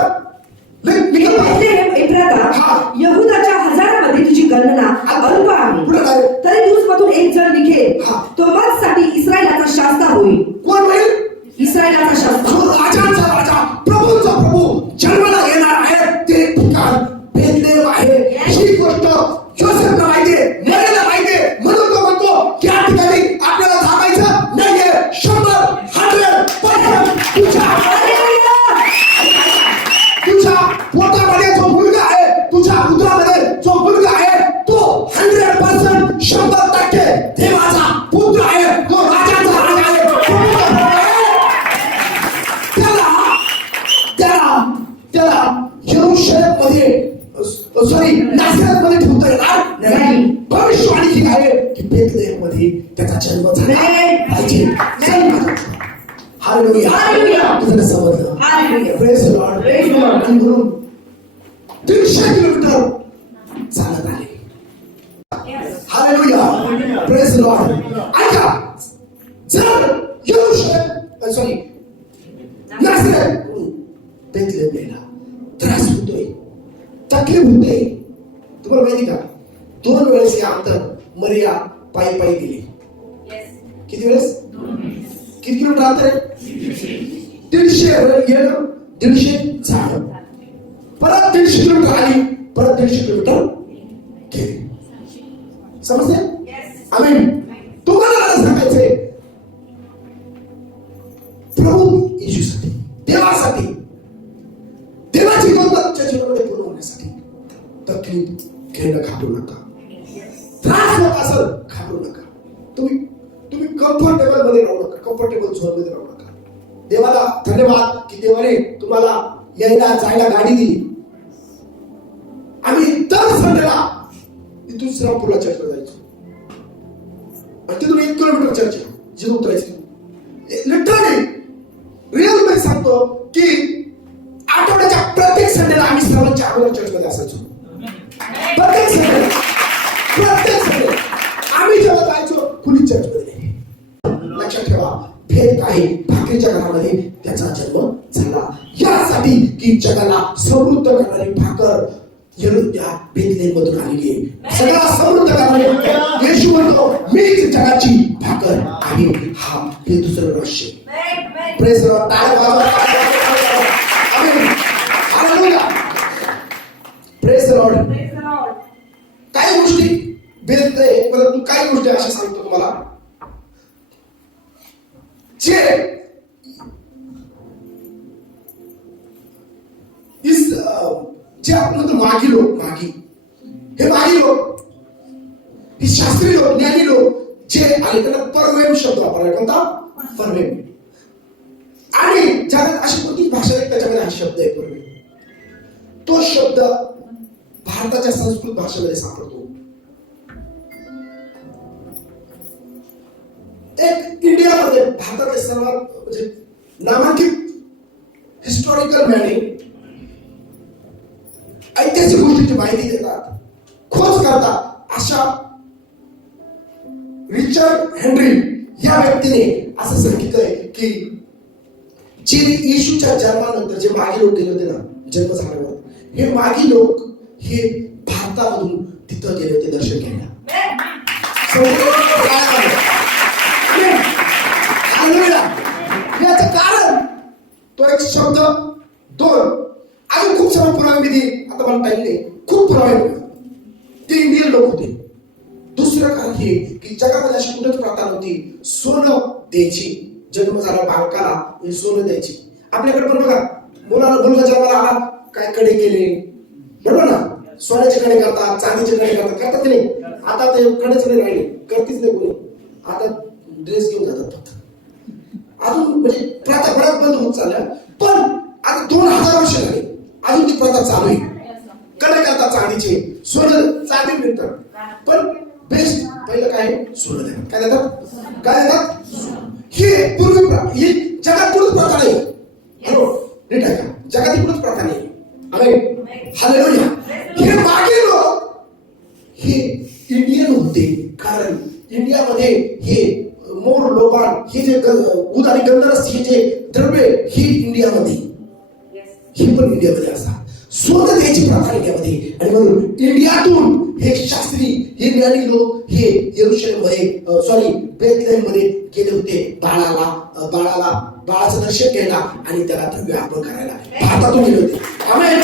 मिका 5:2 हा. यहुदाच्या हजारामध्ये तुझी गणना अल्प आहे, तरी तुझमधून एक जण निघेल, तो मजसाठी इस्रायलाचा शास्ता होईल. कोण होईल? इस्रायलाचा शास्ता, राजांचा राजा, प्रभूचा प्रभू जन्माला येणार आहे. ते ठिकाण बेथलेहेम आहे. ही गोष्ट योसेफला माहितीये, मरेला माहितीये, म्हणून तो म्हणतो की या ठिकाणी आपल्याला थांबायचं नाहीये. 100% तुझ्या पोटामध्ये जो मुलगा आहे, तुझ्या उदरामध्ये जो मुलगा आहे, तो 100% 100% देवाचा पुत्र आहे, तो राजाचा राजा आहे, प्रभूचा प्रभू आहे. त्याला यरूशलेममध्ये नासरतमध्ये ठेवता येणार नाही. भविष्यवाणी ही आहे की बेथलेहेममध्ये त्याचा जन्म झाला पाहिजे. Hallelujah, hallelujah. तुझं समजलं? Hallelujah. Praise the Lord. Praise the Lord. 300 kilometre चालत आले. Hallelujah, praise the Lord. ऐका, जर यरूशलेम नासरत बेथलेहेमला त्रास होतोय, तकलीफ होते, तुम्हाला माहिती का? 2 वेळेस हे अंतर मरिया पायी पायी गेली. किती वेळेस? किती किलोमीटर अंतर आहे? 150 गेलं, 150 झालं, परत 150 किलोमीटर आली, परत 150 किलोमीटर गेली. समजते? आमीन. तुम्हाला मला सांगायचंय, प्रभू येशूसाठी, देवासाठी, देवाची गोष्ट तुमच्या जीवनामध्ये पूर्ण होण्यासाठी तकलीफ घेणं घाबरू नका. त्रास होत असेल घाबरू नका. तुम्ही कम्फर्टेबल मध्ये राहू नका, कम्फर्टेबल झोन मध्ये राहू नका. देवाला धन्यवाद की देवाने तुम्हाला यायला जायला गाडी दिली. आम्ही दर संडेला इथून श्रीरामपूरला चर्चला जायचो आणि तिथून 1 किलोमीटर चर्च आहे, जिथून उतरायचं. लिटरली रिअल मध्ये सांगतो की आठवड्याच्या प्रत्येक संडेला आम्ही श्रावणच्या अगोदर चर्चमध्ये असायचो. प्रत्येक संडे आम्ही जेव्हा जायचो कुणी चर्चमध्ये नाही. लक्षात ठेवा, भेद काही भाकरीच्या घरामध्ये त्याचा जन्म झाला, यासाठी की जगाला समृद्ध करणारी भाकर या बेथलेहेममधून आलेली आहे. सगळा समृद्ध करणारी येशू म्हणतो मीच जगाची भाकर आहे. हा हे दुसरं रहस्य. Praise the Lord. टाळ्या वाजवा. आमेन. हालेलुया. Praise the Lord. काही गोष्टी बेथलेहेम, परंतु काही गोष्टी अशा सांगतो तुम्हाला जे आपण मागी लोक, हे शास्त्रीय लोक, ज्ञानी लोक जे आले त्यांना परवेम शब्द वापरला. कोणता? परवेम. आणि जगात अशी कोणतीच भाषा आहे त्याच्यामध्ये हा शब्द आहे परवेम. तो शब्द भारताच्या संस्कृत भाषेमध्ये सापडतो. एक इंडियामध्ये भारताचे सर्वात म्हणजे नामांकित हिस्टॉरिकल मॅन ऐतिहासिक गोष्टींची माहिती देतात, खोज करतात अशा रिचर्ड हेनरी या व्यक्तीने असं सांगितलंय की जे येशूच्या जन्मानंतर जे मागे लोक गेले होते ना, जन्म झाल्यावर, हे मागी लोक हे भारतामधून तिथं गेले होते दर्शन घ्यायला. याचं कारण तो एक शब्द, 2 अजून खूप सारे पुरावे मी आता मला टाइम नाही, खूप पुरावे ते इंडियन लोक होते. दुसरं कारण हे की जगामध्ये अशी कुठेच प्रथा नव्हती सोनं द्यायची. जन्म झाला बालकाला सोनं द्यायची. आपल्याकडे पण बघा, मुलगा जन्माला आला काय कडे केले, बरोबर ना, सोन्याचे कडे करतात, चांदीचे कडे करतात की नाही. आता ते कडेच नाही राहिले, करतीच नाही कोणी. आता ड्रेस घेऊन जातात फक्त. अजून म्हणजे प्रथा बऱ्याच बंद होत चालल्या, पण आता 2000 वर्ष झाली अजून ती प्रथा चालू आहे. कडे करता चांदीचे, सोनं चांदी मिळतं, पण बेस्ट पहिलं काय सोनं देतात. काय देतात? काय देतात? हे पूर्वी ही जगात कुठंच प्रथा नाही. नीट आहे का? जगात कुठंच प्रथा नाही. आमेन, हालेलुया. हे मागे लोक हे इंडियन होते, कारण इंडियामध्ये हे मोर लोबान हे जे उद आणि गंधरस हे जे द्रव्य हे इंडियामध्ये, हे पण इंडियामध्ये असतात. सोनं द्यायची प्रथा इंडियामध्ये, आणि म्हणून इंडियातून हे शास्त्री हे ज्ञानी लोक हे येरुशलेममध्ये सॉरी बेथलेहममध्ये गेले होते बाळाचं दर्शन घ्यायला आणि त्याला द्रव्य अर्पण करायला भारतातून गेले होते. आमेन.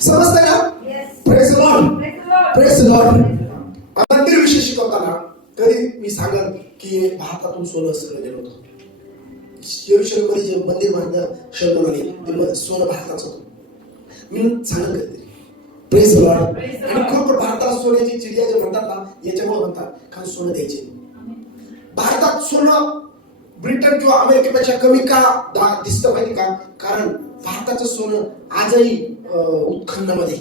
समजतंय का? Praise the Lord, praise the Lord. मंदिर विषय शिकवताना कधी मी सांगेन की भारतातून सोनं सगळं गेलं होतं. येरुशलेममध्ये जे मंदिर बांधलं शलोमोने ते सोनं भारताचं होतं. मी सांगत कधी प्रेज द लॉर्ड. आणि खरोखर भारताला सोन्याची चिडिया जे म्हणतात ना, याच्यामुळे म्हणतात कारण सोनं द्यायचे. भारतात सोनं ब्रिटन किंवा अमेरिकेपेक्षा कमी का दिसतं माहिती का? कारण भारताचं सोनं आजही उत्खननामध्ये.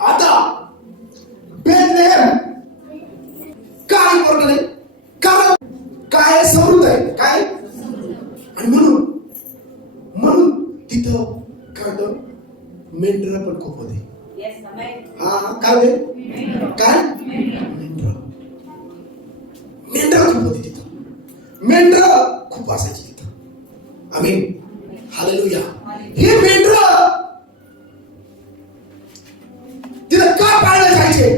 आता बेथलेहेम का इम्पॉर्टंट आहे? कारण काय समृद्ध आहे, काय, आणि म्हणून तिथं काय होतं, मेंढरं पण खूप होते. हा काय होते? काय मेंढरं खूप होती तिथं. मेंढरं खूप असायची तिथं. आमीन, हालेलुया. हे मेंढरं तिथं का पाळले जायचे?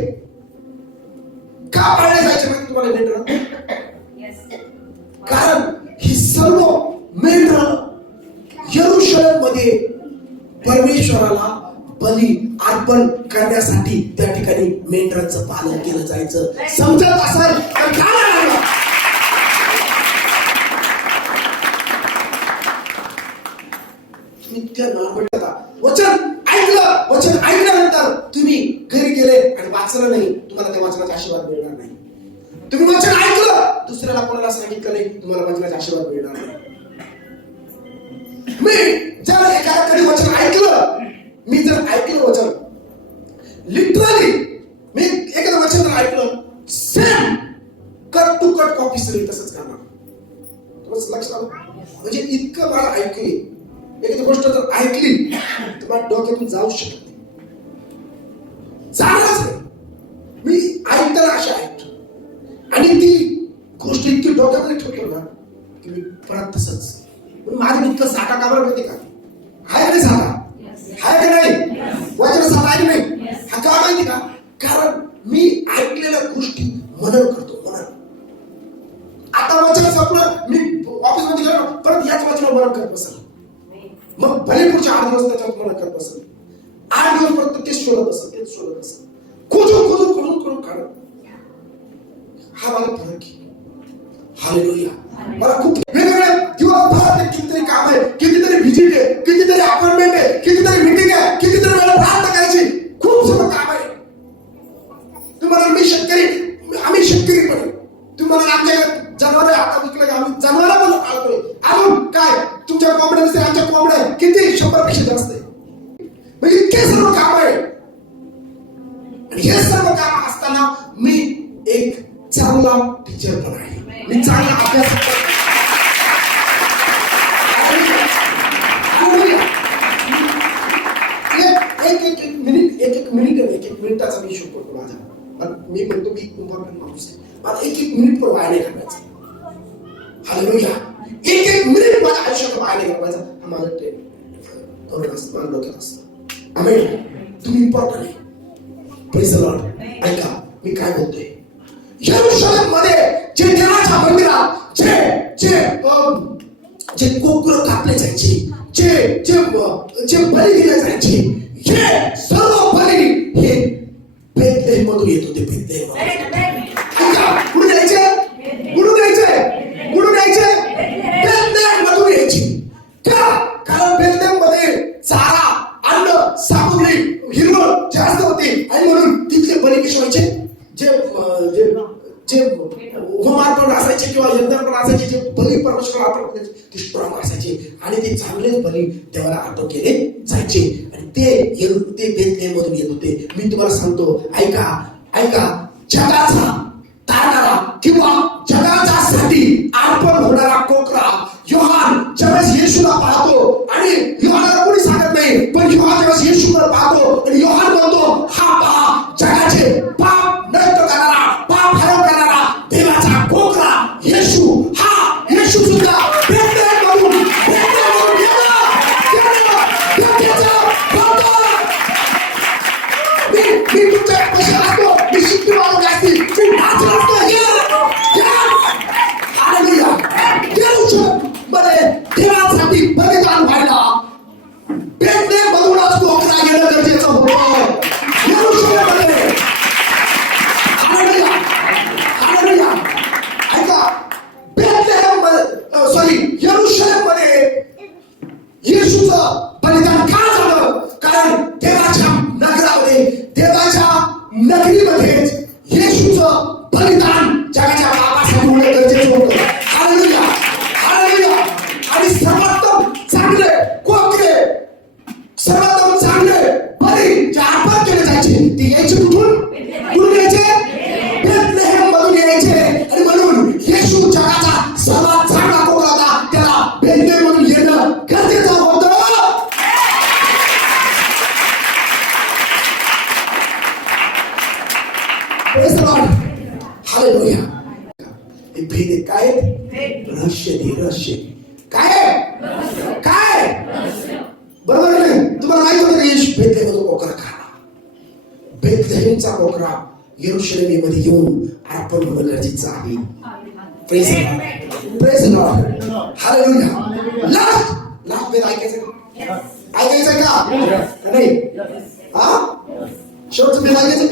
का पाळले जायचे माहिती तुम्हाला मेंढरं? कारण ही सर्व मेंढरं येरुशलेममध्ये परमेश्वराला बली अर्पण करण्यासाठी त्या ठिकाणी मेंढरांचं पालन केलं जायचं. समजत असेल तर काय लागलं? वचन ऐकल्यानंतर तुम्ही घरी गेले आणि वाचलं नाही, तुम्हाला त्या वाचनाचा आशीर्वाद मिळणार नाही. तुम्ही वचन ऐकलं, दुसऱ्याला कोणाला सांगितलं नाही, तुम्हाला वचनाचा आशीर्वाद मिळणार नाही. मी जर एखाद्याकडे वचन ऐकलं, मी जर ऐकलं वचन लिटरली, मी एखादं वचन जर ऐकलं, same cut to cut copy सगळी तसंच करणार. तुम्हाला लक्षात आलं? म्हणजे इतकं मला ऐकू येईल. एखादी गोष्ट जर ऐकली तर माझ्या डोक्यातून जाऊ शकत नाही, जाणारच नाही. मी ऐकताना अशा ऐकतो आणि ती गोष्ट इतकी डोक्यामध्ये ठेवतो ना की मी परत तसंच. माझं इतकं साठा का बरं माहिती का? हाय नाही साठा, हाय का नाही? वचन साठा आहे नाही. हा का माहिती का? कारण मी ऐकलेल्या गोष्टी मनन करतो, मनन. आता वचन संपलं, मी ऑफिस मध्ये गेलो, परत याच वचनावर मनन करत बसला. मग भले पुढच्या 8 दिवस त्याच्यावर मनन करत बसलं, 8 दिवस परत तेच शोधत बसलं, खोजून काढत. हा मला फरक आहे. हालेलुया. मला खूप वेगवेगळे दिवसभरात कितीतरी काम आहे, कितीतरी व्हिजिट आहे, कितीतरी अपॉइंटमेंट आहे, कितीतरी मीटिंग आहे, कितीतरी वेळा प्रार्थना करायची, खूप सगळं काम आहे. तुम्हाला आम्ही शेतकरी पण, तुम्हाला आमच्या जनावर आता विकलं का, आम्ही जनावर पण पाळतोय. अजून काय तुमच्या कोंबड्या नसते, आमच्या कोंबड्या किती 100 पेक्षा जास्त आहे. म्हणजे इतके सर्व काम आहे. आणि हे सर्व काम असताना मी एक चांगला टीचर पण आहे. मी चांगला अभ्यास एक मिनिटाचा मी शूट करतो माझा. मी म्हणतो मी इम्पॉर्टंट माणूस आहे, मला एक मिनिट पण वाया नाही घालवायचं. हालेलुया. एक मिनिट माझ्या आयुष्यात वाया नाही घालवायचा. हा माझं धोरण असतं, माझं डोक्यात असतं. आमेन. तुम्ही इम्पॉर्टंट आहे. Praise the Lord. ऐका मी काय बोलतोय. येरुशलेममध्ये जे देवाच्या मंदिरात जे कोकर कापले जायचे, जे बळी दिले जायचे, हे सर्व बळी हे बेथलेहेममधून येत होते. कुठून यायचे? बेथलेहेममधून यायचे. का? कारण बेथलेहेममध्ये चारा, अन्न, सामुग्री, हिरवळ जास्त होती आणि म्हणून तिथले बळी कसे व्हायचे? जे जे होमार्पण असायचे किंवा यज्ञार्पण असायचे, जे बली परमेश्वर अर्पण ते स्ट्रॉंग असायचे आणि ते चांगलेच बली देवाला अर्पण केले जायचे आणि ते बेथलेहममधून येत होते. मी तुम्हाला सांगतो, ऐका, जगाचा तारणारा किंवा जगाच्यासाठी अर्पण होणारा कोकरा योहान ज्यावेळेस येशूला पाहतो आणि योहानाला कोणी सांगत नाही, पण योहान ज्यावेळेस येशूला पाहतो आणि योहान म्हणतो, हा पहा जगाचे पाप नष्ट करणारा, पाप हरण करणारा देवाचा कोकरा येशू. हा येशू सुद्धा बेथलेहममधून गेला. मी तुमच्या पैसे असतो, मी शिकतो माणूस असती, मी नाचत असतो. देवासाठी बलिदान व्हायला बेथलेहममधूनच कोकरा घेणं गरजेचं होतं. यरूशलेममध्ये ऐका, यरूशलेममध्ये येशूचं बलिदान का झालं? कारण देवाच्या नगरामध्ये, देवाच्या नगरीमध्येच येशूचं बलिदान जगाच्या पापासाठी होणं गरजेचं होतं. Hallelujah, hallelujah. आणि सर्वोत्तम चांगले कोकरे, सर्वोत्तम चांगले बळी जे अर्पण केले जायचे ते यायचे कुठून यायचे? बेथलेहममधून यायचे. आणि म्हणून येशू जगाचा सर्वात चांगला कोकरा होता, त्याला बेथलेहममधून येणं गरजेचं होतं. Praise the Lord. Hallelujah. हे भेद काय? रहस्य काय बरोबर नाही? तुम्हाला माहित होतं का येशू बेथलेहमचा कोकरा खाला? बेथलेहमचा कोकरा यरूशलेममध्ये येऊन अर्पण होणं गरजेचं आहे. Praise the Lord. Praise the Lord. Hallelujah. Last भेद ऐकायचं का? नाही? शेवटचं भेद ऐकायचं?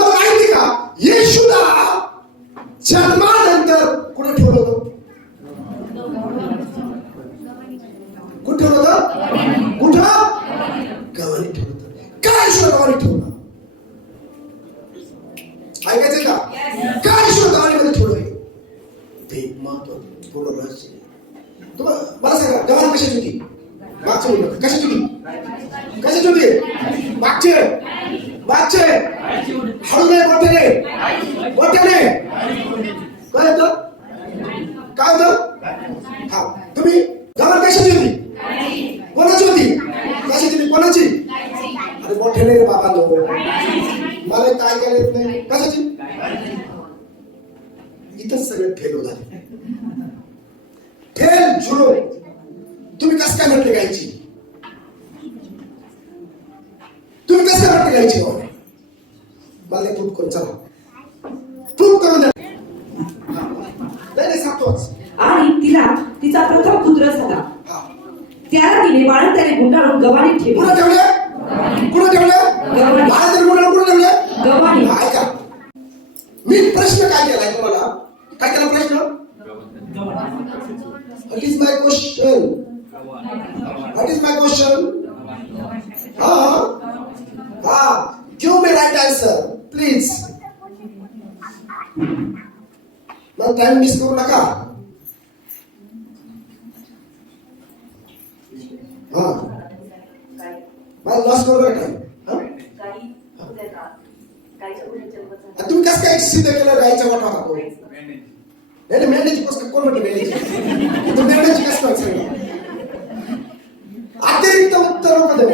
माहिती का? येशूला जन्मानंतर कुठे ठेवलं होतं? कुठे ठेवलं होतं? कुठं? गव्हाणीत ठेवलं होतं. काय येशूला गव्हाणीत ठेवलं? ऐकायचंय का? काय येशूला गव्हाणीमध्ये ठेवलंय? ते महत्वाचं थोडं रहस्य. तुम्हाला मला सांगा, गव्हाण कशाची होती? मागची होती. कशाची होती? मागचे हळू नाही, मोठ्याने काय होतं? हा, तुम्ही गव्हाण कशाची होती? कोणाची होती? कशाची होती? कोणाची? अरे मोठ्याने रे बाबा, मला काय करायला येत नाही. कशाची? इथंच सगळे फेल झाले. फेल जुळो. तुम्ही कसं काय म्हटले गायची? तुम्ही कसं काय म्हटले गायची? मला प्रूफ करून चला, प्रूफ करून द्या. नाही सांगतोच. आणि तिला तिचा प्रथम पुत्र झाला. त्याला तिने बाळंताने गुंडाळून गव्हाणीत ठेवले. कुठं ठेवलं? बाळंताने गुंडाळून कुठं ठेवलं? गव्हाणीत. ऐका, मी प्रश्न काय केलाय तुम्हाला? काय केला प्रश्न? What is my question? Give me right answer, please. मला टाइम मिस करू नका. मला लॉस करू नका टाइम. तुम्ही कसं काय सिद्ध केलं गायच्या वाटा? नाही, मेंढ्याची कसं कोण म्हटलं? मेंढ्याची कसं काय सांगितलं? अतिरिक्त उत्तर नको दे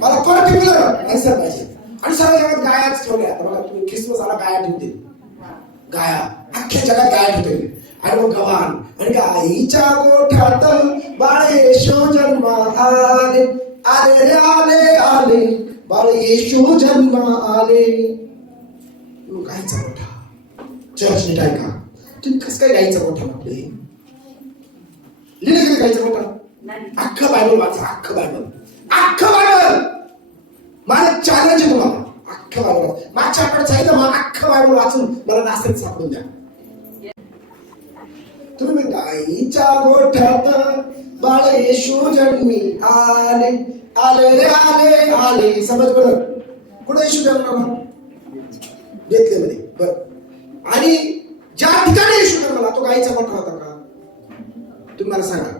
मला पर्टिक्युलर आन्सर पाहिजे. आणि सर्व जगात गायाच ठेवल्या. बघा, तुम्ही ख्रिसमस आला गाया ठेवते, गाया अख्ख्या जगात गाया ठेवते. आणि मग गव्हाण आणि गाईच्या गोठ्यात बाळ येशू जन्म आले, आले रे आले आले, बाळ येशू जन्म आले. गाईचा गोठा चर्च नीट ऐका. तुम्ही कसं काय गाईचा गोठा म्हटले? लिहिलं का गाईचा गोठा? अख्खं बायबल वाचा, अख्खं बायबल मला चॅलेंज आहे तुम्हाला. अख्खं बायबल मागच्या आठवड्यात सांगितलं, मला अख्खं बायबल वाचून मला नास्तिक सापडून द्या. तुम्ही गाईच्या गोठ्यात बाळ येशू जन्मी आले, आले रे आले आले. समज बरं, कुठे येशू जन्मला? बेथलेहममध्ये. बरं, आणि ज्या ठिकाणी येशू जन्मला तो गाईचा गोठा होता का? तुम्ही मला सांगा.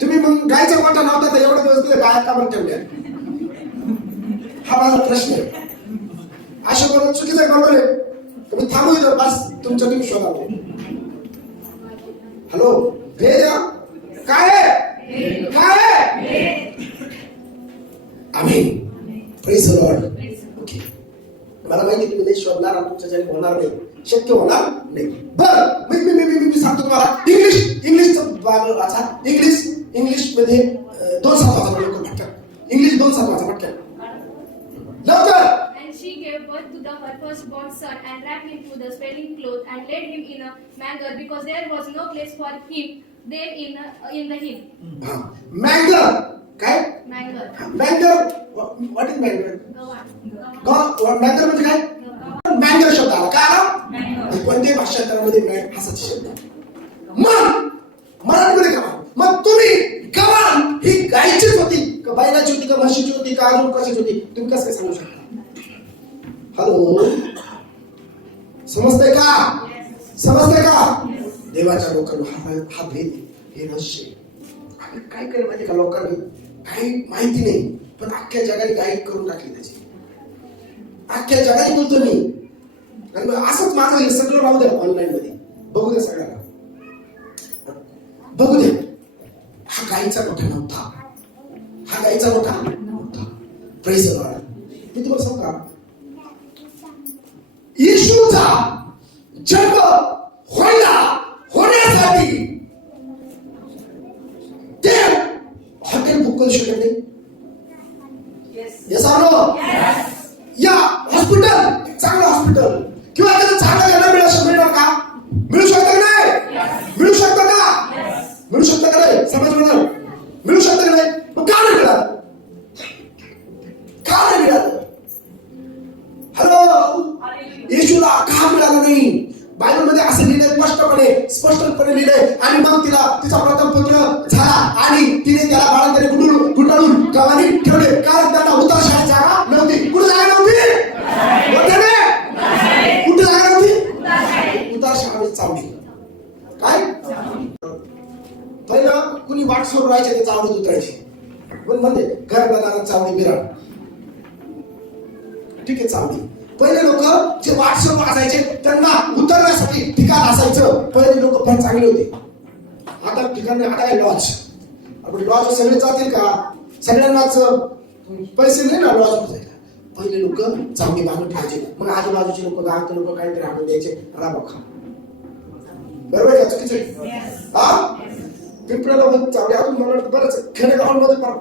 तुम्ही मग गायचा गोठा नव्हता तर एवढे दिवस तिथे गाय का बरं ठेवल्या? हा माझा प्रश्न आहे. अशा बरोबर चुकीचं आहे, बरोबर आहे? तुम्ही थांबू इथं, बस तुमच्या तुम्ही शोधा. हॅलो, भेद काय आहे? काय आहे? आमीन. Praise the Lord. ओके, मला माहिती तुम्ही नाही शोधणार आणि तुमच्या ज्याने होणार नाही, शक्य होणार नाही. बरं, मी सांगतो तुम्हाला. इंग्लिशचं बायबल वाचा. इंग्लिश मध्ये 2 सात वाचा लवकर पटकन. इंग्लिश 2 सात वाचा पटकन लवकर. And she gave birth to her firstborn son and wrapped him to the swaddling cloth and laid him in a manger because there was no place for him there in the inn. Manger काय? Manger. Manger, what is manger? गव्हाण. मँगर म्हणजे काय? मँगर शब्द आला का? आला कोणत्याही भाषांतरामध्ये हाच शब्द. मग मराठीमध्ये गव्हाण. मग तुम्ही गव्हाण ही गायचीच होती का बैलाची होती का म्हशीची होती का अजून कशाची होती? तुम्ही कसं काय सांगू शकता? हॅलो, समजतंय का? समजतंय का? देवाच्या लोकांना हा भेद, हे रहस्य काय केलं माहिती का? लोकांनी काही माहिती नाही, पण अख्ख्या जगाने काही करून टाकली त्याची. अख्ख्या जगाने बोलतो मी. आणि असंच माझं हे सगळं राहू द्या ऑनलाईन मध्ये, बघू द्या सगळ्याला, बघू द्या. हा गाईचा मोठा नव्हता. हा गाईचा मोठा नव्हता. Praise the Lord. मी तुम्हाला सांगू का, येशूचा जन्म होण्यासाठी ते हॉटेल बुक करू शकत नाही. Yes or no? या हॉस्पिटल, चांगलं हॉस्पिटल किंवा एखादं चांगलं यांना मिळणार का? मिळू शकतं का नाही? मिळू शकतं का? मिळू शकतं का नाही? समज म्हणा, मिळू शकतं का नाही? मग का नाही मिळालं? का नाही मिळालं? हॅलो, येशूला का मिळालं नाही? बायबल मध्ये असं लिहिलंय, स्पष्टपणे लिहिलंय. आणि मग तिचा प्रथम पुत्र झाला आणि तिने त्याला बाळंतरी गुंडाळून गावाने ठेवले, कारण त्यांना उतार शाळेत जागा नव्हती. कुठे जागा नव्हती? कुठे जागा नव्हती? उतार शाळेत चावडी. काय पहिलं कुणी वाट सोडून राहायचे, ते चावडीत उतरायचे. म्हणजे घरात चावडी बिराड, ठीक आहे, चावडी. पहिले लोक जे वाटसर असायचे त्यांना उतरण्यासाठी ठिकाण असायचं. पहिले लोक पण चांगले होते. आता ठिकाण आता लॉज. आपण लॉज सगळे जातील का? सगळ्यांनाच पैसे नाही ना लॉज मध्ये. पहिले लोक चांगली बांधून ठेवायचे, मग आजूबाजूचे लोक, गावातले लोक काहीतरी आणून द्यायचे, राबा खा. बरोबर आहे का? चुकीचं? हा, पिंपळाला चावडी अजून मला वाटतं बरंच खेडेगावांमध्ये पण.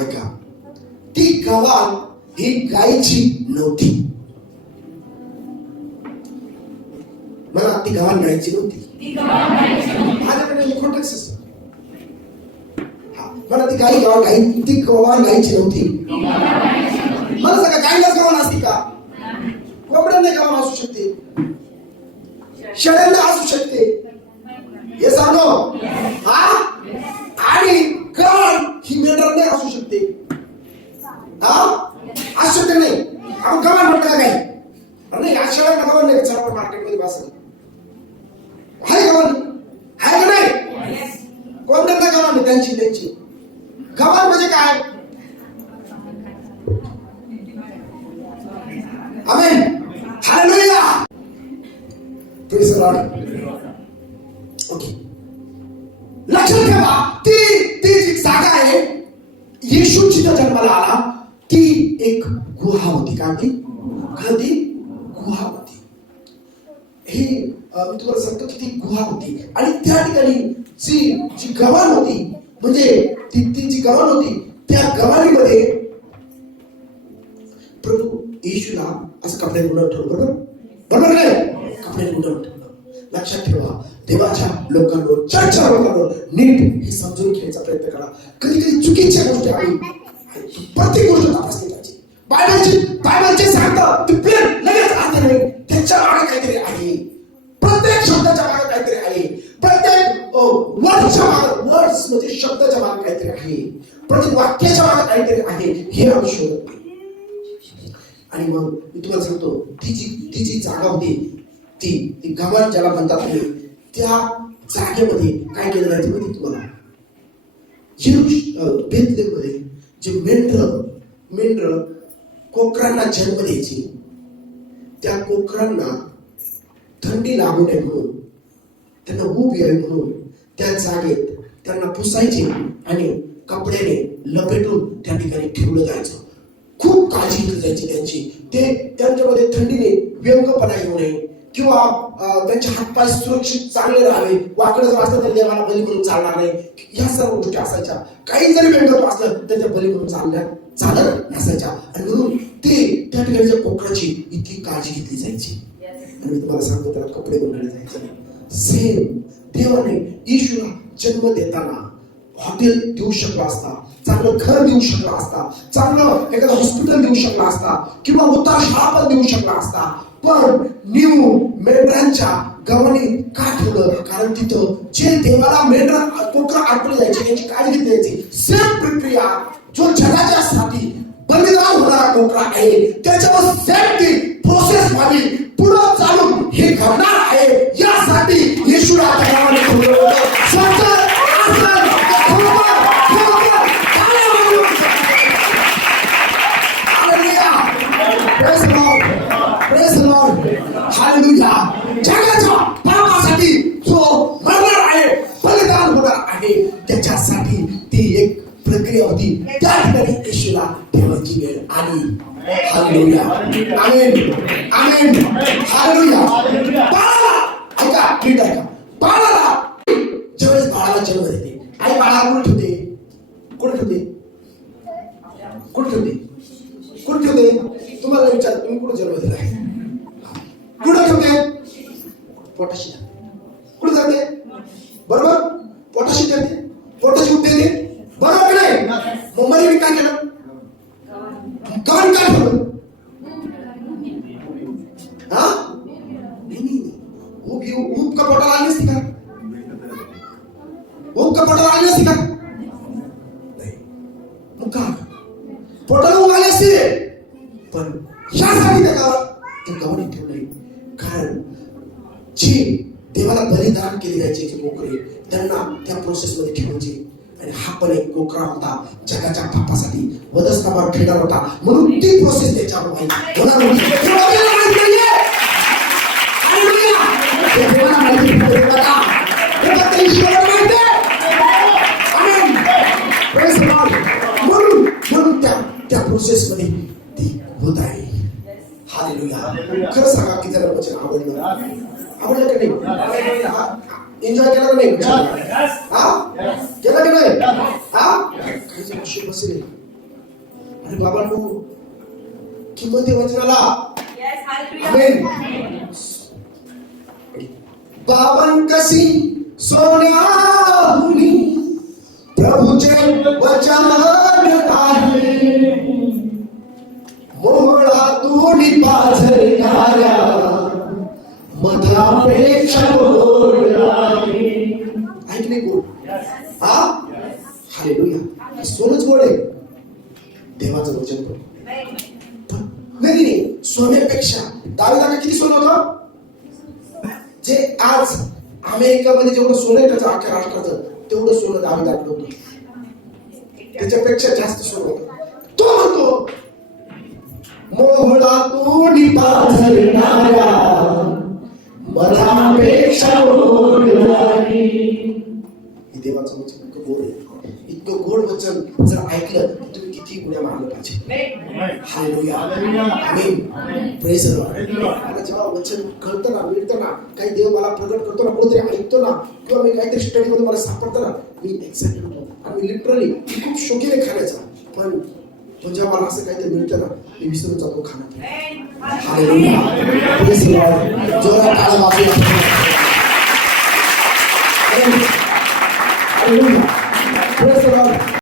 ऐका, ती गव्हाण ही गायची नव्हती. मला ती गव्हाण गायची नव्हती. माझ्याकडे कॉन्टॅक्ट मला ती गव्हाण गायची नव्हती. मला सांगा, गायलाच गव्हाण असते का? कोंबड्यांना गव्हाण असू शकते, शेळ्यांना असू शकते. हे सांगो. हा, आणि गव्हाण ही मेंढरांना असू शकते. हा, असू शकते नाही. आपण गव्हाण म्हटलं का काय? नाही, या शेळ्यांना गव्हाण नाही. चला मार्केटमध्ये बसलं हाय गव्हाण, हाय का नाही? कोंबड्यांना गव्हाण त्यांची गव्हाण म्हणजे काय? Amen, hallelujah, praise the Lord. Okay, लक्षात ठेवा, ती जी जागा आहे येशू जिथं जन्माला आला, ती एक गुहा होती. काय होती? गुहा होती. हे मी तुम्हाला सांगतो की ती गुहा होती. आणि त्या ठिकाणी जी गव्हाण होती, म्हणजे ती जी गव्हाण होती, त्या गव्हाणीमध्ये प्रभू येशूला असं कपड्यात गुंडाळून ठेवलं. बरोबर नाही? कपड्यात गुंडाळून ठेवलं. लक्षात ठेवा, देवाच्या लोकांवर, चर्चच्या लोकांवर नीट हे समजून घ्यायचा प्रयत्न करा. कधी कधी चुकीच्या गोष्टी आम्ही प्रत्येक गोष्ट तपासली पाहिजे. बायबलचे सांगतं ते प्लेन लगेच अर्थ नाही, त्याच्या मागे काहीतरी आहे. प्रत्येक शब्दाच्या मागे काहीतरी आहे. प्रत्येक वर्ड्स म्हणजे शब्दाच्या मागे काहीतरी आहे. प्रत्येक वाक्याच्या मागे काहीतरी आहे. हे आम्ही शोधत नाही. आणि मग मी तुम्हाला सांगतो ती जी जागा होती ती गव्हाण ज्याला म्हणतात तुम्ही, त्या जागेमध्ये काय केलं जायचं माहिती तुम्हाला? बेथलेहममध्ये जे मेंढर कोकरांना जन्म द्यायची, त्या कोकरांना थंडी लागू नये म्हणून, त्यांना ऊब यावी म्हणून त्या जागेत त्यांना पुसायचे आणि कपड्याने लपेटून त्या ठिकाणी ठेवलं जायचं. खूप काळजी घेतली जायची त्यांची. ते त्यांच्यामध्ये थंडीने व्यंगपणा येऊ नये किंवा त्यांचे हातपाय सुरक्षित चांगले राहावे. वाकडं जर असलं तर देवाला बली म्हणून चालणार नाही. ह्या सर्व गोष्टी असायच्या. काही जरी व्यंगत्व असलं तर त्या बली म्हणून चालत नसायच्या. आणि म्हणून ते त्या ठिकाणच्या कोकराची इतकी काळजी घेतली जायची. आणि मी तुम्हाला सांगतो त्याला कपडे बनवले जायचे. सेम देवाने येशूला जन्म देताना हॉटेल देऊ शकला असता, चांगलं घर देऊ शकला असता, चांगलं एखादं हॉस्पिटल देऊ शकला असता किंवा उतार शाळा पण देऊ शकला असता, पण न्यू मेंढरांच्या गव्हाणी का ठेवलं? कारण तिथं जे देवाला मेंढर कोकरा आटले जायचे, त्यांची काळजी घेतली जायची. सेम प्रक्रिया जो जगाच्यासाठी बलिदान होणारा कोकरा आहे त्याच्यावर सेम ती प्रोसेस व्हावी, पुढं चालून हे घडणार आहे. यासाठी येशूला देवाने ठेवलं होतं. जगाच्या पापासाठी जो मरणार आहे, बलिदान होणार आहे, त्याच्यासाठी ती एक प्रक्रिया होती. त्या ठिकाणी येशूला ठेवायची वेळ आली. हालेलुया, आमेन, आमेन, हालेलुया. बाळाला ऐका, नीट ऐका. बाळाला ज्यावेळेस बाळाला जन्म देते, आई बाळाला कुठे ठेवते? कुठे ठेवते? कुठे ठेवते? कुठे ठेवते? तुम्हाला विचार, तुम्ही कुठे जन्म दिलाय? कुठे ठेवते? पोटाशी. कुठे जाते? बरोबर, पोटाशी जाते. पोटाशी उठते, बरोबर की नाही? मुंबईने काय केलं? गव्हाण काय ठेवलं? हा? नाही, ऊब का पोटाला आली असती का? ऊब का पोटाला आली असती का? नाही. मग का पोटाला ऊब आली असती? पण यासाठी ते गव्हाणी ठेवले. कारण जे देवाला बलिदान केले जायचे जे कोकरे, त्यांना त्या प्रोसेस मध्ये ठेवायचे. आणि हा पण एक कोकरा होता, जगाच्या पापासाठी वधस्तंभावर ठेवणार होता, म्हणून ती प्रोसेस त्याच्यावर होणार होती. म्हणून त्या प्रोसेस मध्ये ती होत आहे. हालेलुया. खरं सांगा की जरा वचन आवडलं? आवडलं की नाही? एन्जॉय केला की नाही? केला की नाही? काही जण अशी बसले आणि बाबांनो किंमत आहे वचनाला. आमेन. बाबां कशी सोन्याहुनी प्रभूचे वचन आहे, मोहळातून पाझरणाऱ्या मधापेक्षा गोड आहे. ऐकले गोड? हालेलुया. सोनच गोड आहे, देवाचं वचन पण. नाही, सोन्यापेक्षा दाविदाला किती सोनं होतं? जे आज अमेरिकेमध्ये जेवढं सोनं आहे त्याचं अख्ख्या राष्ट्राचं, तेवढं सोनं दाविदाकडे होतं. त्याच्यापेक्षा जास्त सोनं होतं. तो म्हणतो मोहळातून पाझरणाऱ्या मधापेक्षा गोड आहे. हे देवाचं वचन इतकं गोड आहे. इतकं गोड वचन जर ऐकलं तर तुम्ही किती गुण्या मारलं पाहिजे. Hallelujah, amen, praise the Lord. मला जेव्हा वचन कळतं ना, मिळतं ना, काही देव मला प्रगट करतो ना, कोणतरी ऐकतो ना, किंवा मी काहीतरी स्टडी मध्ये मला सापडतं ना, मी एक्साइटेड होतो. आणि लिटरली खूप शौकीने खाण्याचा, पण जेव्हा मला असं काहीतरी मिळतं ना, मी विसरून जातो खाणं. Hallelujah, praise the Lord. जोरात टाळ्या वाजवा. हालेलुया.